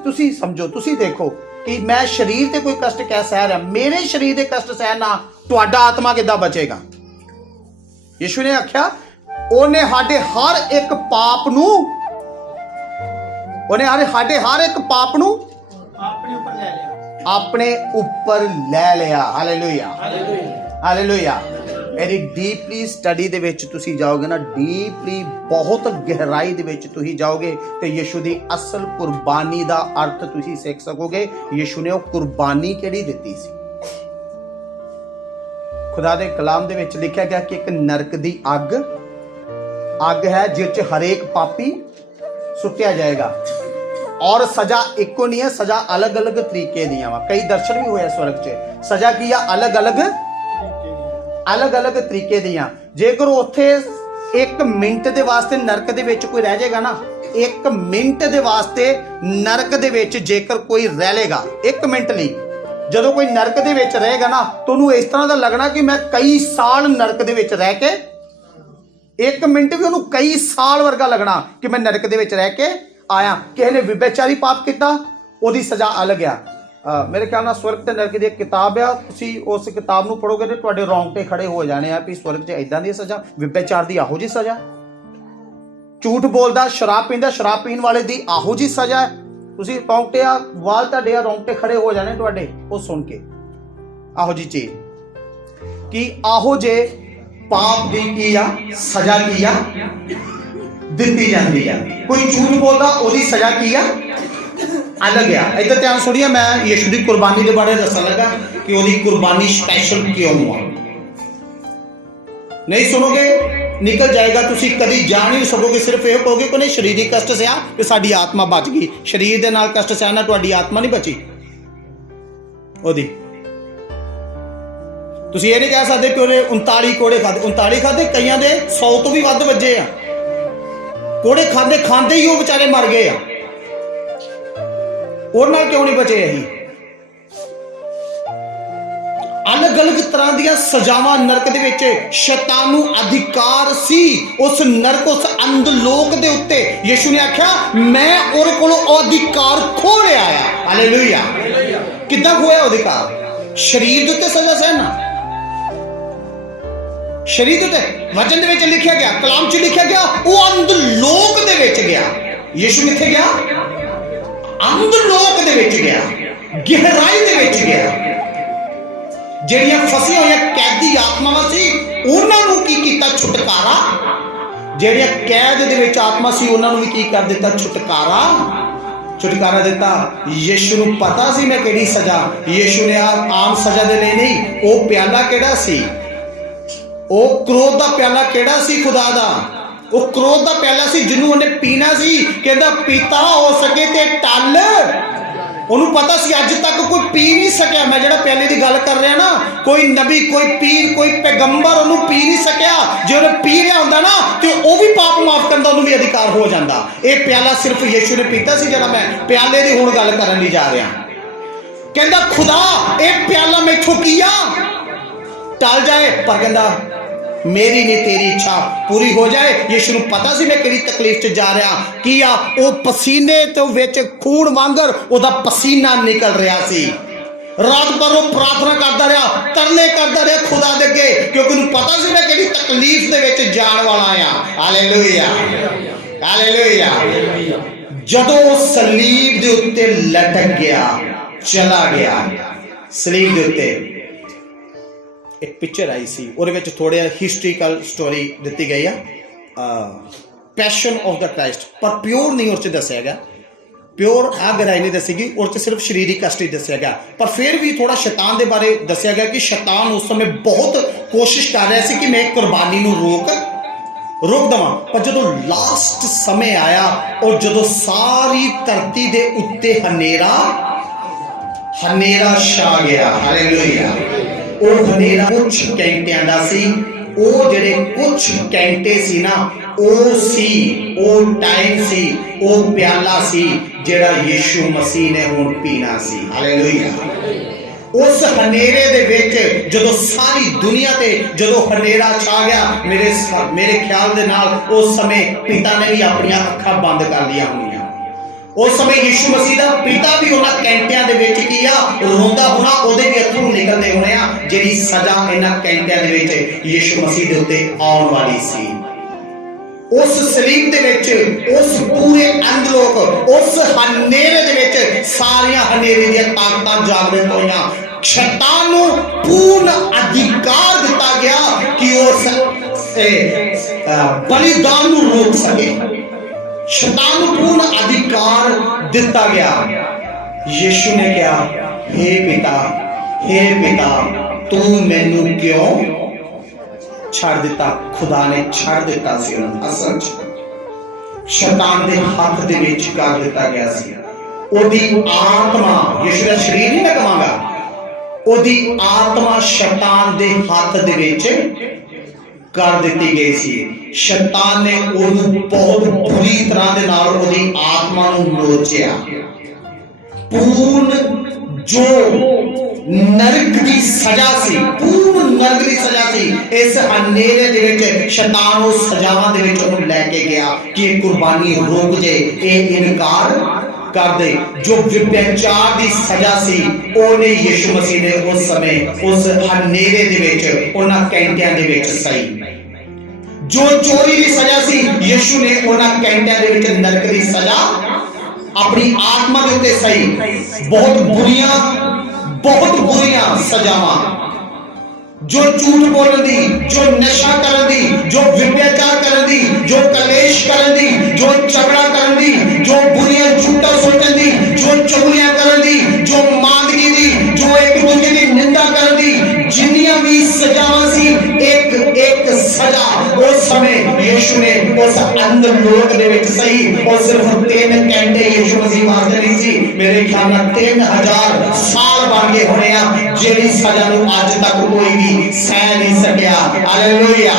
तुसी समझो, तुसी देखो कि मैं शरीर ते कोई कष्ट कह सह रहा, मेरे शरीर दे कष्ट सहना तुहाडा आत्मा किद्दां बचेगा? यीशु ने आख्या ओने साडे हर एक पाप नूं, ओने साडे हर एक पाप नूं अपने ऊपर ले लिया। Hallelujah, hallelujah. एरी डीपली स्टडी दे विच तुसी जाओगे ना, डीपली बहुत गहराई दे विच तुसी जाओगे ते यीशु दी असल कुर्बानी दा अर्थ तुसी सीख सकोगे। यीशु ने वो कुर्बानी केड़ी दित्ती सी? खुदा दे कलाम दे विच लिखिया गया कि एक नरक दी अग है जिस च हरेक पापी सुट्टिया जाएगा और सजा एको नहीं है, सजा अलग अलग तरीके दियां वा। कई दर्शन भी होया स्वर्ग च, सजा की अलग अलग तरीके दियां। जेकर उत्थे 1 मिनट दे वास्ते नरक दे विच कोई रह जाएगा ना, 1 मिनट दे वास्ते नरक दे विच जेकर कोई रह लेगा 1 मिनट लई, जदों कोई नरक दे विच रहेगा ना तो उन्होंने इस तरह का लगना कि मैं कई साल नरक दे विच रह के, 1 मिनट भी उन्होंने कई साल वर्गा लगना कि मैं नरक दे विच रह के आया। किसी ने विभेचारी पाप किया उसकी सज़ा अलग आ। मेरे ख्याल नाल स्वर्ग ते नरक दी एक किताब आ, तुसीं उस किताब नूं पढ़ोगे तो तुहाडे रोंगटे खड़े हो जाने आ भी स्वर्ग 'च इदां दी सज़ा, विभेचार दी आहो जी सज़ा, झूठ बोलदा शराब पींदा शराब पीण वाले दी आहो जी सज़ा है। तुसीं रोंगटे आ वाल तुहाडे आ रोंगटे खड़े हो जाने तुहाडे ਉਹ सुन के आहो जी चीज़ कि आहो जे पाप दी की आ सज़ा की आ दित्ती जांदी आ। कोई झूठ बोलदा ਉਹਦੀ सज़ा की आ अलग आ। इधर ध्यान सुनिए, मैं यीशु की कुर्बानी के बारे दसन लगा कि उसकी कुर्बानी स्पैशल क्यों हुआ। नहीं सुनोगे निकल जाएगा, तुसी कभी जान ही नहीं सकोगे। सिर्फ ये कहोगे कि नहीं शरीरिक कष्ट से कि साडी आत्मा बच गई, शरीर के नाल कष्ट सहना तुहाडी आत्मा नहीं बची ओदी। तुसी ये नहीं कह सकते कि उन्हें 39 कोड़े खाधे, 39 खाधे, कईयां दे 100 तो भी वध वजे आ। कोड़े खाते खाते ही वो बेचारे मर गए आ, और नाल क्यों नहीं बचे। अही अलग अलग तरह दी सजावां नरक दे विच शैतान नूं अधिकार सी उस नरक उस अंधलोक दे उत्ते। यीशु ने आख्या मैं उहदे कोलों अधिकार खो लिया आ। हालेलुया। किद्दां खोया अधिकार? शरीर दे उत्ते सजा सहना, शरीर दे वचन दे विच लिखिया गया, कलाम च लिखिया गया वो अंधलोक दे विच गया। यीशु कित्थे गया? अंधलोक दे विच गया, गहराई दे विच गया। ਜਿਹੜੀਆਂ ਫਸੀਆਂ ਹੋਈਆਂ ਕੈਦੀ ਆਤਮਾਵਾਂ ਸੀ ਉਹਨਾਂ ਨੂੰ ਕੀ ਕੀਤਾ? ਛੁਟਕਾਰਾ। ਜਿਹੜੀਆਂ ਕੈਦ ਦੇ ਵਿੱਚ ਆਤਮਾ ਸੀ ਉਹਨਾਂ ਨੂੰ ਵੀ ਕੀ ਕਰ ਦਿੱਤਾ? ਛੁਟਕਾਰਾ। ਛੁਟਕਾਰਾ ਦਿੱਤਾ। ਯੀਸ਼ੂ ਨੂੰ ਪਤਾ ਸੀ ਮੈਂ ਕਿਹੜੀ ਸਜ਼ਾ, ਯੀਸ਼ੂ ਨੇ ਆਮ ਸਜ਼ਾ ਦੇ ਲਈ ਨਹੀਂ, ਉਹ ਪਿਆਲਾ ਕਿਹੜਾ ਸੀ? ਉਹ ਕ੍ਰੋਧ ਦਾ ਪਿਆਲਾ ਕਿਹੜਾ ਸੀ? ਖੁਦਾ ਦਾ ਉਹ ਕ੍ਰੋਧ ਦਾ ਪਿਆਲਾ ਸੀ ਜਿਹਨੂੰ ਉਹਨੇ ਪੀਣਾ ਸੀ। ਕਹਿੰਦਾ ਪੀਤਾ ਹੋ ਸਕੇ ਤੇ ਟੱਲ। ਉਹਨੂੰ ਪਤਾ ਸੀ ਅੱਜ ਤੱਕ ਕੋਈ ਪੀ ਨਹੀਂ ਸਕਿਆ। ਮੈਂ ਜਿਹੜਾ ਪਿਆਲੇ ਦੀ ਗੱਲ ਕਰ ਰਿਹਾ ਨਾ, ਕੋਈ ਨਬੀ, ਕੋਈ ਪੀਰ, ਕੋਈ ਪੈਗੰਬਰ ਉਹਨੂੰ ਪੀ ਨਹੀਂ ਸਕਿਆ। ਜੇ ਉਹਨੇ ਪੀ ਰਿਹਾ ਹੁੰਦਾ ਨਾ ਤੇ ਉਹ ਵੀ ਪਾਪ ਮਾਫ ਕਰਨ ਦਾ ਉਹਨੂੰ ਵੀ ਅਧਿਕਾਰ ਹੋ ਜਾਂਦਾ। ਇਹ ਪਿਆਲਾ ਸਿਰਫ ਯੀਸ਼ੂ ਨੇ ਪੀਤਾ ਸੀ ਜਿਹੜਾ ਮੈਂ ਪਿਆਲੇ ਦੀ ਹੁਣ ਗੱਲ ਕਰਨ ਲਈ ਜਾ ਰਿਹਾ। ਕਹਿੰਦਾ ਖੁਦਾ ਇਹ ਪਿਆਲਾ ਮੈਥੋਂ ਕੀ ਆ ਟਲ ਜਾਏ, ਪਰ ਕਹਿੰਦਾ मेरी नहीं तेरी इच्छा पूरी हो जाए। यीशु नूं पता सी मैं किहड़ी तकलीफ च जा रहा की आ। वो पसीने तो विच खून वांगर ओदा पसीना निकल रहा सी। रात भर वो प्रार्थना करता रहा, तरले करता रहा खुदा दे अगे, क्योंकि उन्हें पता सी मैं किहड़ी तकलीफ दे विच जाण वाला आ। Hallelujah, hallelujah. जदों वो सलीब दे उत्ते लटक गया, चला गया सलीब दे उत्ते, एक पिक्चर आई सी ਉਹਦੇ ਵਿੱਚ ਥੋੜਾ ਹਿਸਟੋਰੀਕਲ ਸਟੋਰੀ ਦਿੱਤੀ ਗਈ ਆ ਪੈਸ਼ਨ ਆਫ ਦਾ ਕ੍ਰਾਈਸਟ, ਪਰ ਪਿਓਰ ਨਹੀਂ ਉਸ 'ਚ ਦੱਸਿਆ ਗਿਆ। ਪਿਓਰ ਆ ਗਹਿਰਾਈ ਨਹੀਂ ਦੱਸੀ ਗਈ, ਉਸ 'ਚ ਸਿਰਫ ਸਰੀਰਕ ਕਸ਼ਟ ਹੀ ਦੱਸਿਆ ਗਿਆ। ਪਰ ਫਿਰ ਵੀ ਥੋੜਾ ਸ਼ੈਤਾਨ ਦੇ ਬਾਰੇ ਦੱਸਿਆ ਗਿਆ ਕਿ ਸ਼ੈਤਾਨ ਉਸ ਸਮੇਂ ਬਹੁਤ ਕੋਸ਼ਿਸ਼ ਕਰ ਰਿਹਾ ਸੀ ਕਿ ਮੈਂ ਕੁਰਬਾਨੀ ਨੂੰ ਰੋਕ ਦੇਵਾਂ। ਪਰ ਜਦੋਂ ਲਾਸਟ ਸਮੇਂ ਆਇਆ ਔਰ ਜਦੋਂ ਸਾਰੀ ਧਰਤੀ ਦੇ ਉੱਤੇ ਹਨੇਰਾ ਛਾ ਗਿਆ। ਹਾਲੇਲੂਇਆ। ਉਹ ਹਨੇਰਾ ਕੁਝ ਘੰਟਿਆਂ ਦਾ ਸੀ। ਉਹ ਜਿਹੜੇ ਕੁਝ ਘੰਟੇ ਸੀ ਨਾ, ਉਹ ਸੀ ਉਹ ਟਾਈਮ ਸੀ, ਉਹ ਪਿਆਲਾ ਸੀ ਜਿਹੜਾ ਯੀਸ਼ੂ ਮਸੀਹ ਨੇ ਹੁਣ ਪੀਣਾ ਸੀ। ਹਾਲੇਲੂਇਆ। उस हनेरे दे विच जदों सारी दुनिया ते जदों हनेरा छा गया, मेरे ख्याल दे नाल उस समय पिता ने भी अपनी अखां बंद कर लिया होंगियां। उस समय यीशु मसीह दा पिता भी उन्हां घंटियां दे विच की आ रोंदा होना, ओदे भी अथरू निकलदे होने आ जिहड़ी सजा इन्हां घंटियां दे विच यीशु मसीह दे उत्ते आउण वाली सी। उस सलीब दे विच उस पूरे अंधलोक उस हनेरे दे विच सारियां हनेरे दी ताकतां जागृत होईयां। शैतान नूं पूर्ण अधिकार दिता गया कि उस बलिदान नूं रोक सके। शैतान नूं पूर्ण अधिकार दिता गया। यीशु ने कहा, हे पिता तू मैनू क्यों छड़ दिता? खुदा ने छड़ दिता सी। असल शैतान दे हाथ दे विच कर दिता गया सी। ओदी आत्मा, यीशु दा शरीर नहीं मैं कहांगा, ओदी आत्मा शैतान दे हाथ दे विच कर दी गई सी। शैतान ने उन्हें बहुत बुरी तरह दे नाल उहदी आत्मा नूं नोचिया। पूर्ण जो नरक की सजा सी, पूर्ण नरक की सजा सी, इस अंधेरे दे विच शैतान उस सजावां दे विच उहनूं लैके गया कि कुर्बानी रुक जे, ये इनकार कर दे। जो व्यभिचार की सजा सी ओने यीशु मसीह ने उस समय उस अंधेरे दे विच उन्हां घंटियां दे विच सही। जो चोरी की सजा सी यीशु ने उन्हां घंटियां दे विच नरक की सजा अपनी आत्मा के उत्ते सही। बहुत बुरियां सजावां, जो झूठ बोलने दी, जो नशा करने दी, जो व्यभिचार करने दी, जो कलेश करने दी, जो झगड़ा करने दी, जो बुरियां झूठा सोचने दी, जो चुगलियां करने दी, जो मांदगी दी, जो एक दूसरे की निंदा करने दी, जिन्नियां भी सजावां सी, एक सजा उस समय यीशु ने उस अंदर लोक दे विच सही। और सिर्फ 3 घंटे यीशु मसीह वास्ते नहीं सी, मेरे ख्याल में 3000 साल बन गए होने आ, जेड़ी सजा नूं अज तक कोई भी सह नहीं सकिया। Hallelujah,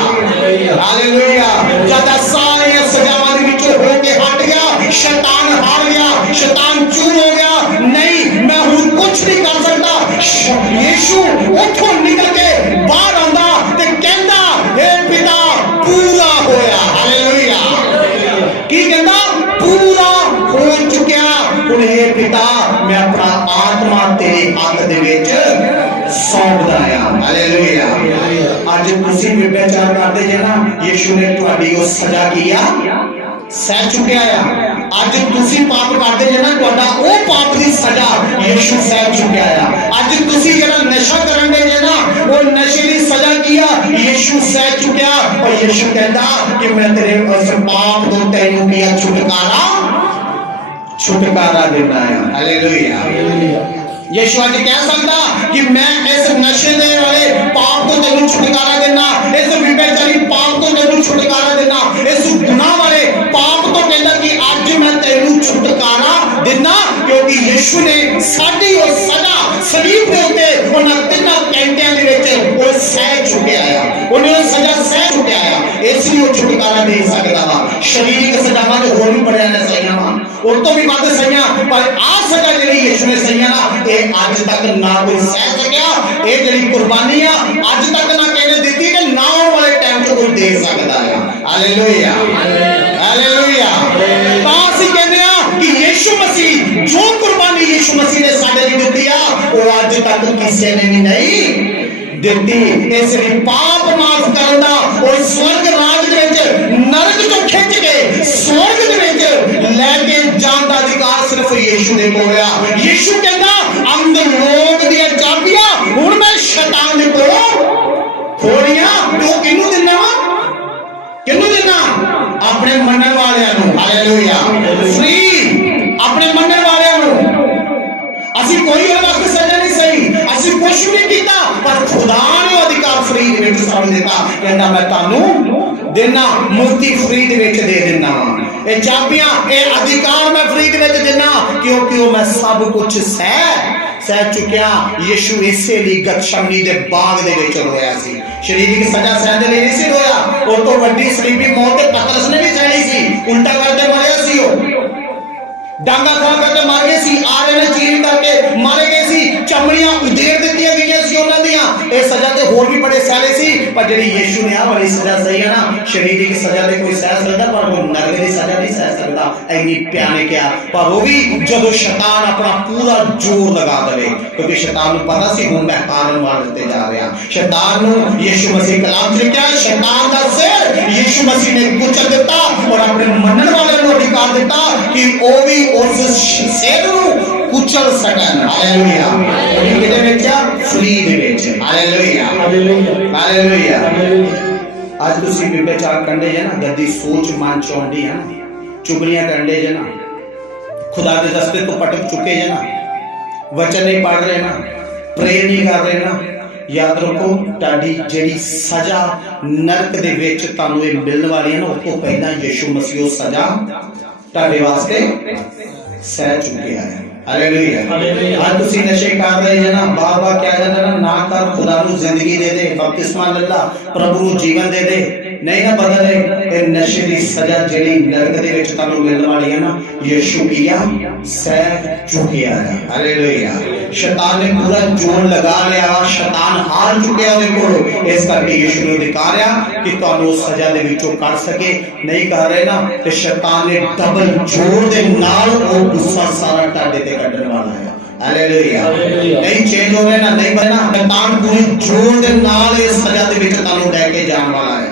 hallelujah. जद सारी सजावां दे विचों हो के हट गया, शैतान हार गया, शैतान चूर हो गया, नहीं मैं हुण कुछ नहीं कर सकता। यीशु उठों निकल के बाहर आंदा ते कहंदा हे पिता पूरा होया। हालेलुया। की कहंदा पूरा हो चुकिया। हुण हे पिता मैं अपना आत्मा तेरे हाथ दे विच सौंपदा आ। हालेलुया। अज तुसीं व्यभिचार करदे जे ना, यीशु ने तुहाडी उस सजा कीया सह चुकिया है। अज तुसीं पाप करदे जे ना, तुहाडा ओ पाप दी सजा यीशु सह चुकिया है। अज तुसीं जेड़ा नशा करन दे जे ना, वो नशे दी सजा किया यीशु सह चुकिया। और यीशु कहंदा कि मैं तेरे उस पाप तो तैनूं किया छुटकारा देना है। हालेलुया। यीशु अज कह सकदा कि मैं इस नशे दे वाले पाप तो तैनूं छुटकारा देना, इस व्यभिचारी पाप तो तैनूं छुटकारा देना, इस गुनाह वाले पाप तो कहंदा कि अज मैं तैनूं छुटकारा देना, क्योंकि यीशु ने साडी वो सजा सलीब दे उत्ते उन्हां 3 घंटियां दे विच वो सह चुकिया है। उन्हें वो सजा सह चुकिया है, इसलिए वो छुटकारा दे सकदा वा। शारीरिक सजावां ते होर भी बड़ियां ने सहियां वा, उस तो भी वध सहियां, पर आ सजा जिहड़ी यीशु ने सहियां ना, ये अज तक ना कोई सह सकिया। ये जिहड़ी कुर्बानी आ अज तक ना किसी ने दित्ती ते ना आने वाले टाइम च कोई दे सकदा है। Hallelujah, hallelujah. तां असीं कहंदे आ कि यीशु मसीह जो कुर्बानी यीशु मसीह ने साडे लई दित्ती आ, वो अज तक किसी ने भी नहीं दित्ती। इसलिए पाप माफ करना और स्वर्ग राज दे विच नरक चों खिंच के स्वर्ग दे विच लेके जाण दा अधिकार सिर्फ यीशु दे कोल आ। यीशु कहंदा अंदर लोक दी चाबियां हुण मैं शैतान दे कोलों खोलियां। तो किहनूं दिंदा वा? किहनूं दिंदा? अपने मनण वालियां नूं। हालेलुया। फ्री अपने मनण वालियां नूं। असीं कोई वक्त सजा नहीं सही, असीं कुछ भी कीता, पर खुदा ने अधिकार फ्री दे विच सानूं दित्ता। कहंदा मैं तानूं देना, मूर्ति फ्री दे विच दे देना वा। ये चाबियां, ये अधिकार मैं फ्री दे विच देना, क्योंकि वो मैं सब कुछ सह चुकिया। यीशु इसे लिए गतशमनी दे बाग दे विच रोया सी। शारीरिक सजा सहने लिए नहीं सी रोया, और तो वड्डी सलीबी मौत ते पतरस ने भी सहनी सी। उल्टा करके मरिया सी, वो डांगा खा करके मार गए सी, आरे ने चीर करके मारे गए सी, चमड़ियां उधेड़ दित्तियां गईयां सी उन्हां दियां। ये सजा ते होर भी बड़े सहले सी, पर जिहड़ी यीशु ने आ वाली सजा सही है ना, शारीरिक सजा ते कोई सह सकदा, पर वो नरक दी सजा नहीं सह सकदा। इन्नी प्याने क्या, पर वो भी जदों शैतान अपना पूरा जोर लगा दे, क्योंकि शैतान नूं पता सी हुण मैं कारण मार दित्ते जा रहा। शैतान नूं यीशु मसीह कलाम च लिखिआ, शैतान दा सिर यीशु मसीह ने कुचल दित्ता और अपने मनण वालिਆਂ ਨੂੰ अधिकार दित्ता कि वो भी उस सिर नूं कुचल सकन। हालेलुया। किहदे विच? फ्री दे विच। Hallelujah, hallelujah. अज तुसीं व्यभिचार करदे जे ना, गंदी सोच मन च आउंदी है ना, चुगलियां करदे जे ना, खुदा दे रस्ते तो भटक चुके जे ना, वचन नहीं पढ़ रहे ना, प्रे नहीं कर रहे ना, याद रखो ताड़ी जेड़ी सजा नरक दे विच तानूं ये मिलण वाली है ना, उस तो पहला यीशु मसीह सजा ताड़े वास्ते सह चुकिया है। हालेलुया। आज तुसी नशे कर रहे हो ना, बार बार क्या कहता है ना कर, खुदा नू जिंदगी दे दे, बपतिस्मा ले ला, प्रभु नू जीवन दे दे, नहीं ना बदले ये नशे की सजा जेड़ी नरक दे विच तुहानू मिलने वाली है ना, यीशु किया सह चुकिया है। हालेलुया। शैतान ने पूरा जोर लगा लिया, शैतान हार चुकिया ਉਹਦੇ ਕੋਲ, ਇਸ ਕਰਕੇ यीशु ने दिखाया कि ਤੁਹਾਨੂੰ सजा दे विचों कर सके नहीं कर रहे ना, ते शैतान ने डबल जोर दे नाल ਉਹ गुस्सा सारा ਤੁਹਾਡੇ ते ਕੱਢਣ ਵਾਲਾ है। हालेलुया। नहीं चेंज हो रहे ना, नहीं बनना, शैतान पूरी जोर दे नाल इस सजा दे विच ਤੁਹਾਨੂੰ ਲੈ ਕੇ ਜਾਣ ਵਾਲਾ है।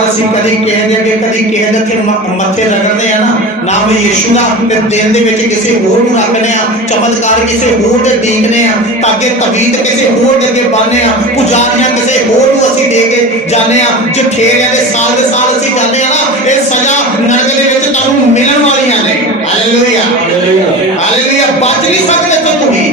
ਅਸੀਂ ਕਦੀ ਕਿਸੇ ਦੇ ਅੱਗੇ ਕਦੀ ਕਿਸੇ ਦੇ ਮੱਥੇ ਰਗੜਦੇ ਆ ਨਾ, ਨਾਮ ਯੀਸ਼ੂ ਦਾ, ਤੇ ਦਿਲ ਦੇ ਵਿੱਚ ਕਿਸੇ ਹੋਰ ਨੂੰ ਰੱਖਦੇ ਆ, ਚਮਤਕਾਰ ਕਿਸੇ ਹੋਰ ਦੇ ਦੇਖਦੇ ਆ, ਤਾਕੇ ਤਵੀਤ ਕਿਸੇ ਹੋਰ ਦੇ ਅੱਗੇ ਬੰਨ੍ਹਦੇ ਆ, ਪੁਜਾਰੀਆਂ ਕਿਸੇ ਹੋਰ ਨੂੰ ਅਸੀਂ ਦੇ ਕੇ ਜਾਂਦੇ ਆ, ਜਠੇਰਿਆਂ ਦੇ ਸਾਲ ਅਸੀਂ ਜਾਂਦੇ ਆ ਨਾ, ਇਹ ਸਜ਼ਾ ਨਰਕ ਦੇ ਵਿੱਚ ਤੁਹਾਨੂੰ ਮਿਲਣ ਵਾਲੀਆਂ ਨੇ। Hallelujah hallelujah. ਬਚ ਨਹੀਂ ਸਕਦੇ ਤੁਸੀਂ,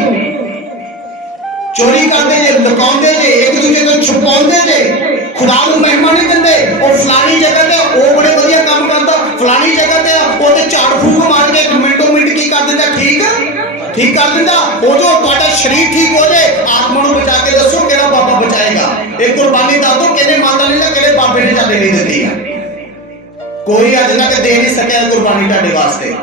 ਚੋਰੀ ਕਰਦੇ ਜੇ, ਲੁਕਾਉਂਦੇ ਜੇ, ਇੱਕ ਦੂਜੇ ਤੋਂ ਛੁਪਾਉਂਦੇ ਜੇ, खुदा ਨੂੰ ਮਹਿਮਾ ਨਹੀਂ ਦਿੰਦੇ। ਉਹ ਫਲਾਣੀ ਜਗ੍ਹਾ ਤੇ ਉਹ ਬੜੇ ਵਧੀਆ ਕੰਮ ਕਰਦਾ, ਫਲਾਣੀ ਜਗ੍ਹਾ ਤੇ ਉਹ ਤੇ ਝਾੜ ਫੂਕ ਮਾਰ ਕੇ ਮਿੰਟੋ ਮਿੰਟ ਕੀ ਕਰ ਦਿੰਦਾ, ਠੀਕ ਕਰ ਦਿੰਦਾ। ਉਹ ਜੋ ਤੁਹਾਡਾ ਸਰੀਰ ਠੀਕ ਹੋ ਜਾਏ, ਆਤਮਾ ਨੂੰ ਬਚਾ ਕੇ ਦੱਸੋ ਕਿਹੜਾ ਬਾਬਾ ਬਚਾਏਗਾ। ਇਹ ਕੁਰਬਾਨੀ ਦੱਸ ਦੋ ਕਿਹਨੇ ਮਾਤਾ ਨਹੀਂ, ਕਿਹੜੇ ਬਾਬੇ ਨੇ ਤੁਹਾਡੇ ਲਈ ਦਿੱਤੀ ਹੈ। ਕੋਈ ਅੱਜ ਤੱਕ ਦੇ ਨਹੀਂ ਸਕਿਆ ਕੁਰਬਾਨੀ ਤੁਹਾਡੇ ਵਾਸਤੇ।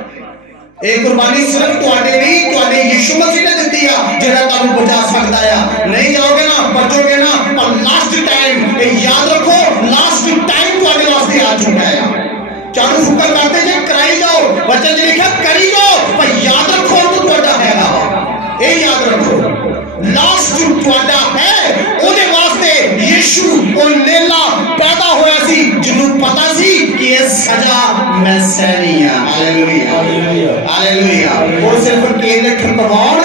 ਇਹ ਕੁਰਬਾਨੀ ਸਿਰਫ ਤੁਹਾਡੇ ਲਈ ਤੁਹਾਡੇ ਯਿਸੂ ਮਸੀਹ ਨੇ ਦਿੱਤੀ ਆ, ਜਿਹੜਾ ਤੁਹਾਨੂੰ ਬਚਾ ਸਕਦਾ ਆ। ਨਹੀਂ ਜਾਓਗੇ ਨਾ, ਬਚੋਗੇ ਨਾ, ਪਰ ਲਾਸਟ ਟਾਈਮ ਇਹ ਯਾਦ ਰੱਖੋ, ਲਾਸਟ ਟਾਈਮ ਤੁਹਾਡੇ ਵਾਸਤੇ ਆ ਚੁੱਕਾ ਆ। ਚਾਲੂ ਫੁਕਰ ਕਰਦੇ ਜੇ ਕਰਾਈ ਜਾਓ, ਵਚਨ 'ਚ ਲਿਖਿਆ ਕਰੀ ਜਾਓ, ਪਰ ਯਾਦ ਰੱਖੋ ਉਹ ਤੁਹਾਡਾ ਹੈਗਾ। ਇਹ ਯਾਦ ਰੱਖੋ ਲਾਸਟ ਤੁਹਾਡਾ ਹੈ। ਉਹਦੇ ਵਾਸਤੇ ਯਿਸੂ ਉਹ ਲੇਲਾ ਪੈਦਾ ਹੋਇਆ ਸੀ, ਜਿਹਨੂੰ ਪਤਾ ਸੀ ਕਿ ਇਹ ਸਜ਼ਾ ਮੈਂ ਸਹਿਣੀ ਆ। Hallelujah hallelujah. ਉਹ ਸਿਰਫ ਕੇਲੇ ਠੁਕਵਾਉਣ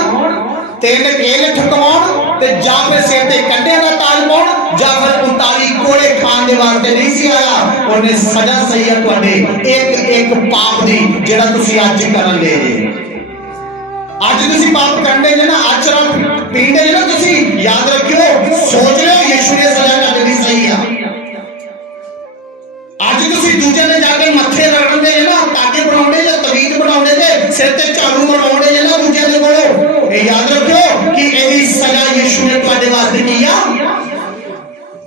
ਤੇ ਜਾਂ ਫਿਰ ਸਿਰ ਤੇ ਕੰਡਿਆਂ ਦਾ ਤਾਜ ਪਾਉਣ, ਜਾਂ ਫਿਰ 39 ਕੋਲੇ ਖਾਣ ਦੇ ਵਾਸਤੇ ਨਹੀਂ ਸੀ ਆਇਆ। ਉਹਨੇ ਸਜ਼ਾ ਸਹੀ ਆ ਤੁਹਾਡੇ ਇੱਕ ਪਾਪ ਦੀ, ਜਿਹੜਾ ਤੁਸੀਂ ਅੱਜ ਕਰਨ ਦੇ ਜੇ। ਅੱਜ ਤੁਸੀਂ ਪਾਪ ਕਰਨੇ ਜੇ ਨਾ, ਅੱਜ ਸ਼ਰਾਬ ਪੀਂਦੇ ਜੇ ਨਾ, ਤੁਸੀਂ ਯਾਦ ਰੱਖਿਓ, ਸੋਚ ਲਿਓ ਯਿਸੂ ਨੇ ਸਜ਼ਾ ਤੁਹਾਡੇ ਲਈ ਸਹੀ ਆ। ਅੱਜ ਤੁਸੀਂ ਦੂਜੇ ਦੇ ਜਾ ਕੇ ਮੱਥੇ ਰਗੜਦੇ ਜੇ ਨਾ, ਤਾਕੇ ਬਣਾਉਂਦੇ ਜਾਂ ਤਵੀਤ ਬਣਾਉਂਦੇ ਜੇ, ਸਿਰ ਤੇ ਝਾੜੂ ਮਰਾਉਂਦੇ ਜੇ ਨਾ ਦੂਜੇ ਦੇ ਕੋਲੋਂ, ਇਹ ਯਾਦ ਰੱਖਿਓ ਕਿ ਇਹਦੀ ਸਜ਼ਾ ਯਿਸੂ ਨੇ ਤੁਹਾਡੇ ਵਾਸਤੇ ਕੀ ਆ,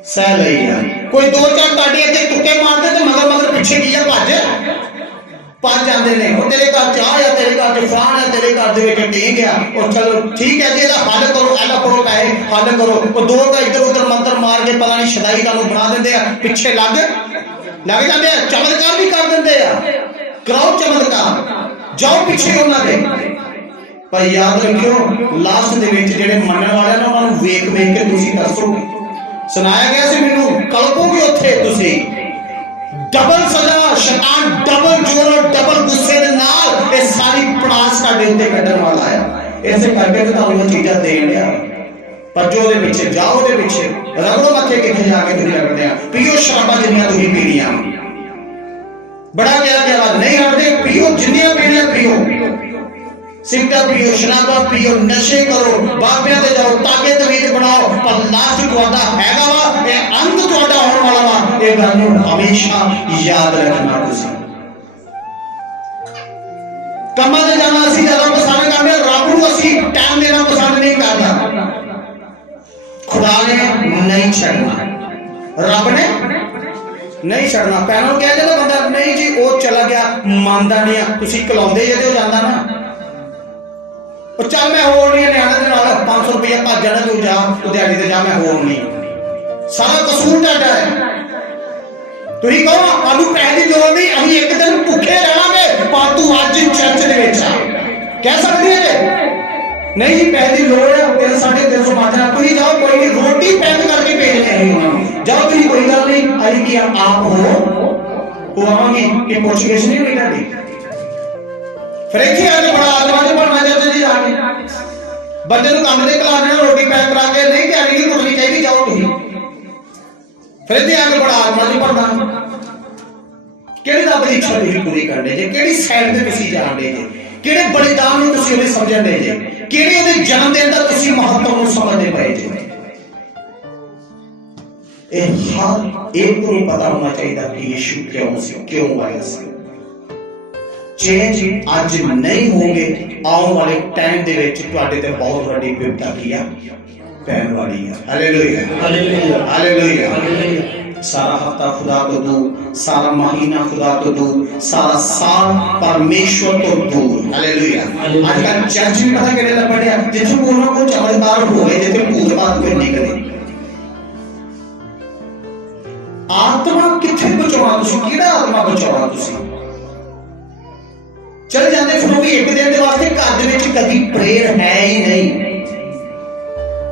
ਸਹਿ ਲਈ ਆ। ਕੋਈ ਦੋ ਚਾਰ ਤੁਹਾਡੇ ਅੱਗੇ ਤੁੱਕੇ ਮਾਰਦੇ ਤੇ ਮਗਰ ਪਿੱਛੇ ਕੀ ਆ, ਭੱਜ ਜਾਂਦੇ ਨੇ। ਉਹ ਤੇਰੇ ਘਰ ਚ ਆ, ਤੇਰੇ ਘਰ ਚ ਫਲਾਣ ਹੈ, ਤੇਰੇ ਘਰ ਦੇ ਵਿੱਚ ਟੇਕ ਆ, ਉਹ ਚਲੋ ਠੀਕ ਹੈ ਜੀ, ਇਹਦਾ ਹੱਲ ਕਰੋ, ਐਲਾ ਕਰੋ, ਕਾਹੇ ਹੱਲ ਕਰੋ। ਉਹ ਦੋ ਦਾ ਇੱਧਰ ਉੱਧਰ ਮੰਤਰ ਮਾਰ ਕੇ ਪਤਾ ਨਹੀਂ ਸ਼ਦਾਈ ਤੁਹਾਨੂੰ ਬਣਾ ਦਿੰਦੇ ਆ, ਪਿੱਛੇ ਲੱਗ ਜਾਂਦੇ ਆ, ਚਮਤਕਾਰ ਵੀ ਕਰ ਦਿੰਦੇ ਆ। ਕਰਾਓ ਚਮਤਕਾਰ, ਜਾਓ ਪਿੱਛੇ ਉਹਨਾਂ ਦੇ। ਪਰ ਯਾਦ ਰੱਖਿਓ ਲਾਸਟ ਦੇ ਵਿੱਚ ਜਿਹੜੇ ਮੰਨਣ ਵਾਲੇ ਨੇ ਉਹਨਾਂ ਨੂੰ ਵੇਖ ਕੇ ਤੁਸੀਂ ਦੱਸੋਗੇ। ਸੁਣਾਇਆ ਗਿਆ ਸੀ ਮੈਨੂੰ, ਕਲਪੋਗੇ ਉੱਥੇ ਤੁਸੀਂ। ਡਬਲ ਸਜ਼ਾ, ਸ਼ੈਤਾਨ ਡਬਲ ਜ਼ੋਰ ਔਰ ਡਬਲ ਗੁੱਸੇ ਦੇ ਨਾਲ ਇਹ ਸਾਰੀ ਪੜਾਸ ਸਾਡੇ ਉੱਤੇ ਕੱਢਣ ਵਾਲਾ ਆ। ਇਸੇ ਕਰਕੇ ਤਾਂ ਤੁਹਾਨੂੰ ਉਹ ਚੀਜ਼ਾਂ ਦੇਣ ਲਿਆ। ਪਰ ਜੋ ਉਹਦੇ ਪਿੱਛੇ ਜਾਓ, ਉਹਦੇ ਪਿੱਛੇ ਰਗੜੋ ਮੱਥੇ, ਕਿੱਥੇ ਜਾ ਕੇ ਤੁਸੀਂ ਰਗੜਦੇ ਆ। ਪੀਓ ਸ਼ਰਾਬਾਂ ਜਿੰਨੀਆਂ ਤੁਸੀਂ ਪੀਣੀਆਂ, ਬੜਾ ਕਿਹਾ ਨਹੀਂ ਰਗੜਦੇ, ਪੀਓ ਜਿੰਨੀਆਂ ਪੀਣੀਆਂ ਪੀਓ, ਸਿਗਰਟ ਪੀਓ, ਸ਼ਰਾਬਾਂ ਪੀਓ, ਨਸ਼ੇ ਕਰੋ, ਬਾਬਿਆਂ ਤੇ ਜਾਓ, ਤਾਕੇ ਤਵੀਤ ਬਣਾਓ, ਪਰ ਲਾਸਟ ਤੁਹਾਡਾ ਹੈਗਾ ਵਾ, ਇਹ ਅੰਤ ਤੁਹਾਡਾ ਹੋਣ ਵਾਲਾ ਵਾ। ਇਹ ਗੱਲ ਨੂੰ ਹਮੇਸ਼ਾ ਯਾਦ ਰੱਖਣਾ। ਤੁਸੀਂ ਕੰਮਾਂ ਤੇ ਜਾਣਾ ਅਸੀਂ ਜਦੋਂ ਪਸੰਦ ਕਰਦੇ, ਰੱਬ ਨੂੰ ਅਸੀਂ ਟਾਈਮ ਦੇਣਾ ਪਸੰਦ ਨਹੀਂ ਕਰਦਾ। खुदा ने नहीं छड़ना, रब ने नहीं छड़ना। पैनों कह देना बंदा नहीं जी वो चला गया, मानता नहीं है, तुसी कलाउंदे जे ते जांदा ना, और चल मैं होर नहीं न्याणे दे नाल 500 रुपया भज जाना, तू जा तू दिहाड़ी ते जा, मैं होर नहीं। सारा कसूर तुहाडा है। तुसी कहो आलू पैसे दी लोड़ नहीं, असीं एक दिन भुखे रहांगे, पर तू अज चर्च दे विच आ, कह सकदी है नहीं जी पैसे की लोड़ है, 350 मात्रा तुम जाओ, कोई नहीं, रोटी पैक करके भेजने हैं, जाओ तुम, कोई गल नहीं। आई कि आप हो आवांगी कि पुछगिछ नहीं होनी तुहाडी। फिर इत्थे आके बड़ा आदमा च बनना चाहते जी, आके बंदे नूं काम ते कला देना, रोटी पैक करा के नहीं, तैयारी नहीं करनी चाहिए, जाओ तुम। फिर इत्थे आके बड़ा आदमा च बनना, किहड़ी रब दी इच्छा तुसीं पूरी करनी जे, किहड़ी साइड ते तुसीं जाणदे जे, किहड़े बलिदान नूं तुसीं उहदे समझदे जे, किहड़े उहदे जन्म दिन दा तुसीं महत्व नूं समझदे पए जे। हर एक को पता होना चाहिए कि यीशु क्यों आया सी। चेंज अज नहीं होंगे, आने वाले टाइम दे विच तुहाडे ते बहुत वड्डी विपदा की आ पैन वाली है। Hallelujah hallelujah hallelujah. सारा हफ्ता खुदा को दूर, सारा महीना खुदा को दूर, सारा साल परमेश्वर को दूर। हालेलुया। आजकल चर्च में पता कहने लग पड़े जिथे कोई ना कोई चमत्कार होए, जिथे भूत बात कोई नहीं करे। आत्मा किथे बचाउणा तुसी, किहड़ा आत्मा बचाउणा तुसी? चल जाते फिर भी एक दिन के वास्ते घर दे विच कदी प्रेयर है ही नहीं।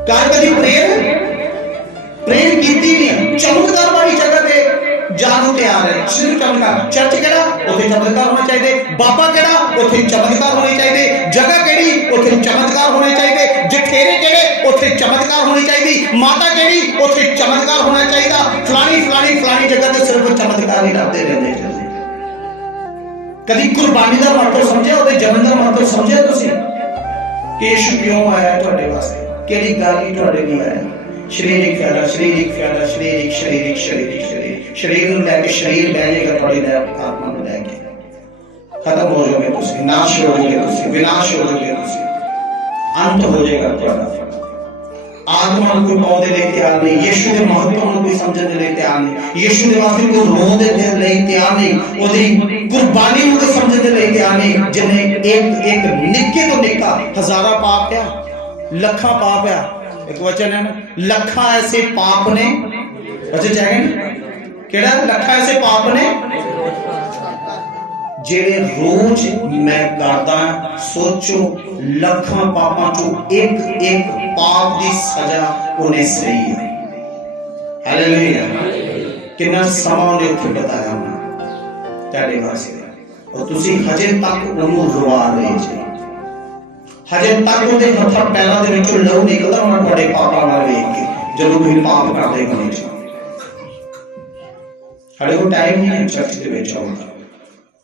घर कदी प्रेयर कीती नहीं। चमत्कार वाली जगह पे जानो तैयार है, सिर्फ चमत्कार। चर्च केड़ा उथे चमत्कार होना चाहिए, बाबा केड़ा उथे चमत्कार होने चाहिए, जगह केड़ी उथे चमत्कार होने चाहिए, जठेरे केड़े उथे चमत्कार होने चाहिए, माता केड़ी उथे चमत्कार होना चाहिए। फलानी फलानी फलानी जगह ते सिर्फ चमत्कार ही लभदे रहंदे। कभी कुर्बानी का महत्व समझिया, उहदे जन्म का महत्व समझिया तुसीं कि यीशु क्यों आया तुहाडे वास्ते, किहड़ी गल ही तुहाडे लिए आया? शरीरिक फायदा, शरीरिक फायदा, शरीरिक शरीरिक शरीरिक शरीर शरीर नूं लैके शरीर बह जाएगा, तुहाडी आत्मा नूं लैके खत्म हो जाओगे तुसीं, नाश हो जाओगे तुसीं, विनाश हो जाओगे तुसीं, अंत हो जाएगा तुहाडा। आत्मा को कोई पाने लिए तैयार नहीं, यीशु के महत्व को कोई समझने लिए तैयार नहीं, यीशु के वास्ते कोई रोने के लिए तैयार नहीं, ओदी कुर्बानी को समझने लिए तैयार नहीं। जिन्हें एक एक निक्के तो निक्का हजारा पाप है, लखा पाप है। एक वचन है ना, लखा ऐसे पाप ने, वचन चाहे केड़ा लखा ऐसे पाप ने जेड़े रोज मैं करदा। सोचो लखा पापां चों एक एक पाप दी सजा उन्हें सही है। हालेलुया। कितना समा ने उत्थे बताया मैं तेरे वास्ते, और तुसी हजे तक उन्होंने रुआ रहे जे, हजे तक उहदे हत्थां पैरां दे विचों लहू निकलदा होना तुहाडे पापां नाल वेख के, जदों तुसीं पाप करदे होणे। साडे कोल टाइम नहीं है चर्च दे विच आउण दा,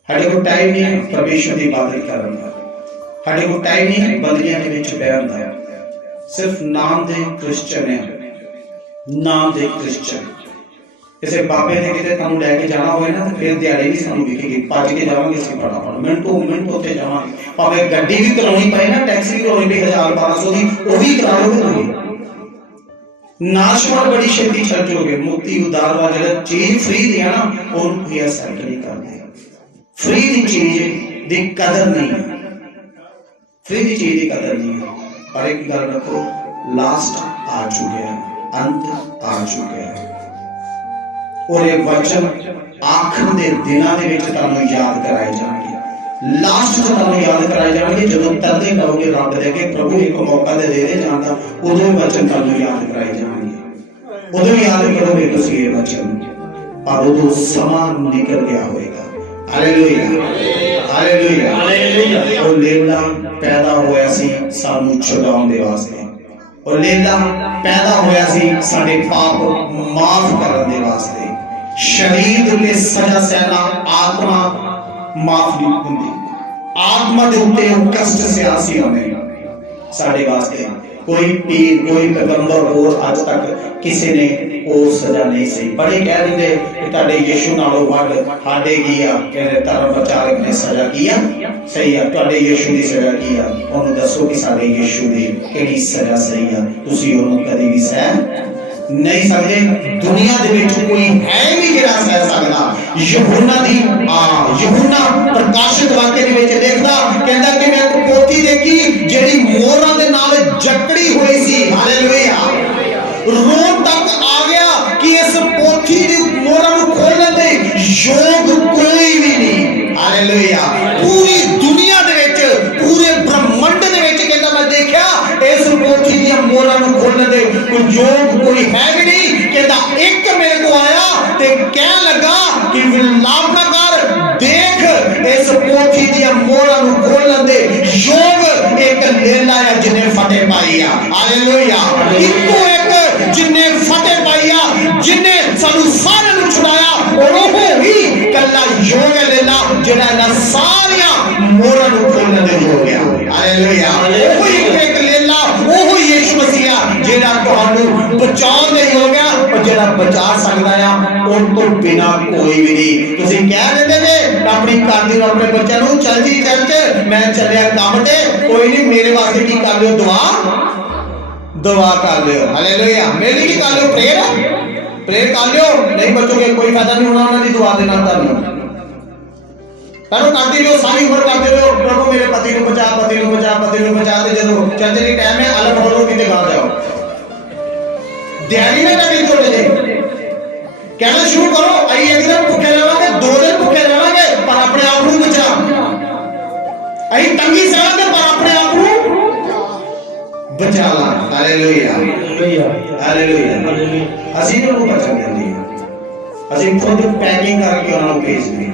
साडे कोल टाइम नहीं है परमेश्वर की इबादत करन दा, साडे कोल टाइम नहीं है बंदियां दे विच बैठण दा। सिर्फ नाम दे क्रिश्चियन है, नाम दे क्रिश्चियन। किसी बाबे ने किते तुहानूं लैके जाना होवे ना, तो फिर दिहाड़ी भी सानूं विखेगी, भज के जावांगे असीं फटाफट, मिंट उत्थे जावांगे। भावें गड्डी भी कराउणी पए ना, टैक्सी भी कराउणी पई 1000-1200 दी, वो भी करा लोगे तुसीं। नाशवान बड़ी छेती छड्ड जाओगे। मुक्ति उदार वा जिहड़ा चीज फ्री दी है ना, ओनूं कोई एक्सेप्ट नहीं करदे। फ्री दी चीज दी कदर नहीं है, फ्री दी चीज दी कदर नहीं है। पर एक गल रखो, लास्ट आ चुके हैं, अंत आ चुके हैं, और ये वचन आखिर दे दिनां दे विच तुहानूं याद कराए जाणगे। लास्ट तो तुहानूं याद कराए जाणगे जदों तरदे कहोगे रब दे अगे, प्रभु एक मौका दे दे जांदा, उदों वचन तुहानूं याद कराए जाणगे। उदों याद करोगे तुसीं ये वचन, पर उदों समां निकल गया होएगा। Hallelujah hallelujah hallelujah. और लेला पैदा होया सी सानू छुड़ाउण दे वास्ते, और लेला पैदा होया सी साडे पाप माफ करन दे वास्ते। शरीर ते सजा सहना, आत्मा माफ नहीं हुंदी, आत्मा दे उत्ते कष्ट सियासी होने साडे वास्ते। कोई पीर कोई पैगंबर और आज तक किसी ने वो सजा नहीं सही। बड़े कह देंगे कि तुहाडे यीशु नालों वड साडे की आ, कहते धर्म प्रचारक ने सजा की आ, सही है तुहाडे यीशु दी सजा की आ, उन्होंने दसो कि साडे यीशु दी किहड़ी सजा सही आ, तुसीं उन्होंने कदी भी सह नहीं सकदे। दुनिया दे विच कोई है भी जिहड़ा सह सकदा। यूहन्ना प्रकाशित वाक्य दे विच लिखदा, कहंदा कि मैं एक पोथी देखी जेहड़ी मोहरां दे नाल जकड़ी हुई सी। हालेलुया। रोम तक आ गया कि इस पोथी दी मोहरां नूं खोलण दे योग कोई भी नहीं। हालेलुया। पूरी दुनिया दे विच, पूरे ब्रह्मंड दे विच कहंदा मैं देखिया इस पोथी दी मोहरां नूं खोलण दे कोई योग कोई है भी नहीं। कहंदा एक मेरे को आया ते कह लगा कि विलाप ना कर, देख इस पोथी दी मोहरां नूं खोलण दे योग एक लेला है जिन्हें फतेह पाई आ। हालेलुया। इको एक जिन्हें फतेह पाई आ, जिन्हें सानू सारे नूं छुड़ाया, और वो ही कल्ला योग है लेला जिहड़ा इन्हां सारियां मोहरां नूं खोलण दे योग है। हालेलुया। वो ही एक लेला, वो ही यीशु मसीह जिहड़ा तुहानूं बचाउण दे योग है, और जिहड़ा बचा सकदा आ उन तो बिना कोई भी नहीं। तुसीं कह दिंदे जे अपनी घर दी अपने बच्चों को चल जी चर्च मैं चलिया काम ते कोई नहीं मेरे वास्ते की कर लियो दुआ कर लियो हालेलुया मेरे लिए की कर लियो प्रेयर कर लियो नहीं बचोगे कोई फायदा नहीं होना उन्होंने दुआ देना तुहानू करो करते रहो सारी उम्र करते रहो प्रभु मेरे पति को बचा पति को बचा पति को बचा ते जदों चर्च दी टाइम है अलग हो लो किते घर जाओ दिहाड़ी ना कभी छोड़ दे कहना शुरू करो आई एक दिन भूखे रहेंगे 2 दिन भूखे रहेंगे पर अपने आप को बचा आई तंगी से रहेंगे पर अपने आप को बचा ला हालेलुया हालेलुया ਅਸੀਂ ਨੂੰ ਬਚਨ ਦਿੰਦੇ ਹਾਂ ਅਸੀਂ ਖੁਦ ਪੈਕਿੰਗ ਕਰਕੇ ਉਹਨਾਂ ਨੂੰ ਭੇਜਦੇ ਹਾਂ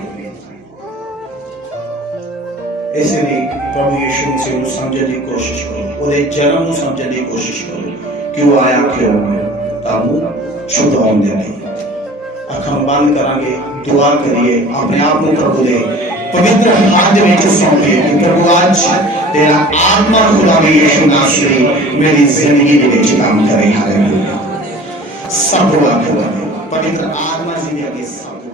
ਇਸ ਲਈ ਪ੍ਰਭੂ ਯਿਸੂ ਮਸੀਹ ਨੂੰ ਸਮਝਣ ਦੀ ਕੋਸ਼ਿਸ਼ ਕਰੋ ਉਹਦੇ ਜਨਮ ਨੂੰ ਸਮਝਣ ਦੀ ਕੋਸ਼ਿਸ਼ ਕਰੋ ਕਿ ਉਹ ਆਇਆ ਕਿਉਂ ਤੁਹਾਨੂੰ ਛੁਡਾਉਣ ਦੇ ਲਈ ਅੱਖਾਂ ਬੰਦ ਕਰਾਂਗੇ ਦੁਆ ਕਰੀਏ ਆਪਣੇ ਆਪ ਨੂੰ ਪ੍ਰਭੂ ਦੇ ਪਵਿੱਤਰ ਹੱਥ ਦੇ ਵਿੱਚ ਸੌਂਪੀਏ ਕਿ ਪ੍ਰਭੂ ਅੱਜ ਤੇਰਾ ਆਤਮਾ ਖੁਦਾ ਵੀ ਯਿਸੂ ਨਾਸਰੀ ਮੇਰੀ ਜ਼ਿੰਦਗੀ ਦੇ ਵਿੱਚ ਕੰਮ ਕਰੇ ਹਾਲੇਲੂਇਆ ਸਭ ਦੁਆ ਕਰੋ ਪਵਿੱਤਰ ਆਤਮਾ ਜੀ ਦੇ ਅੱਗੇ ਸਭ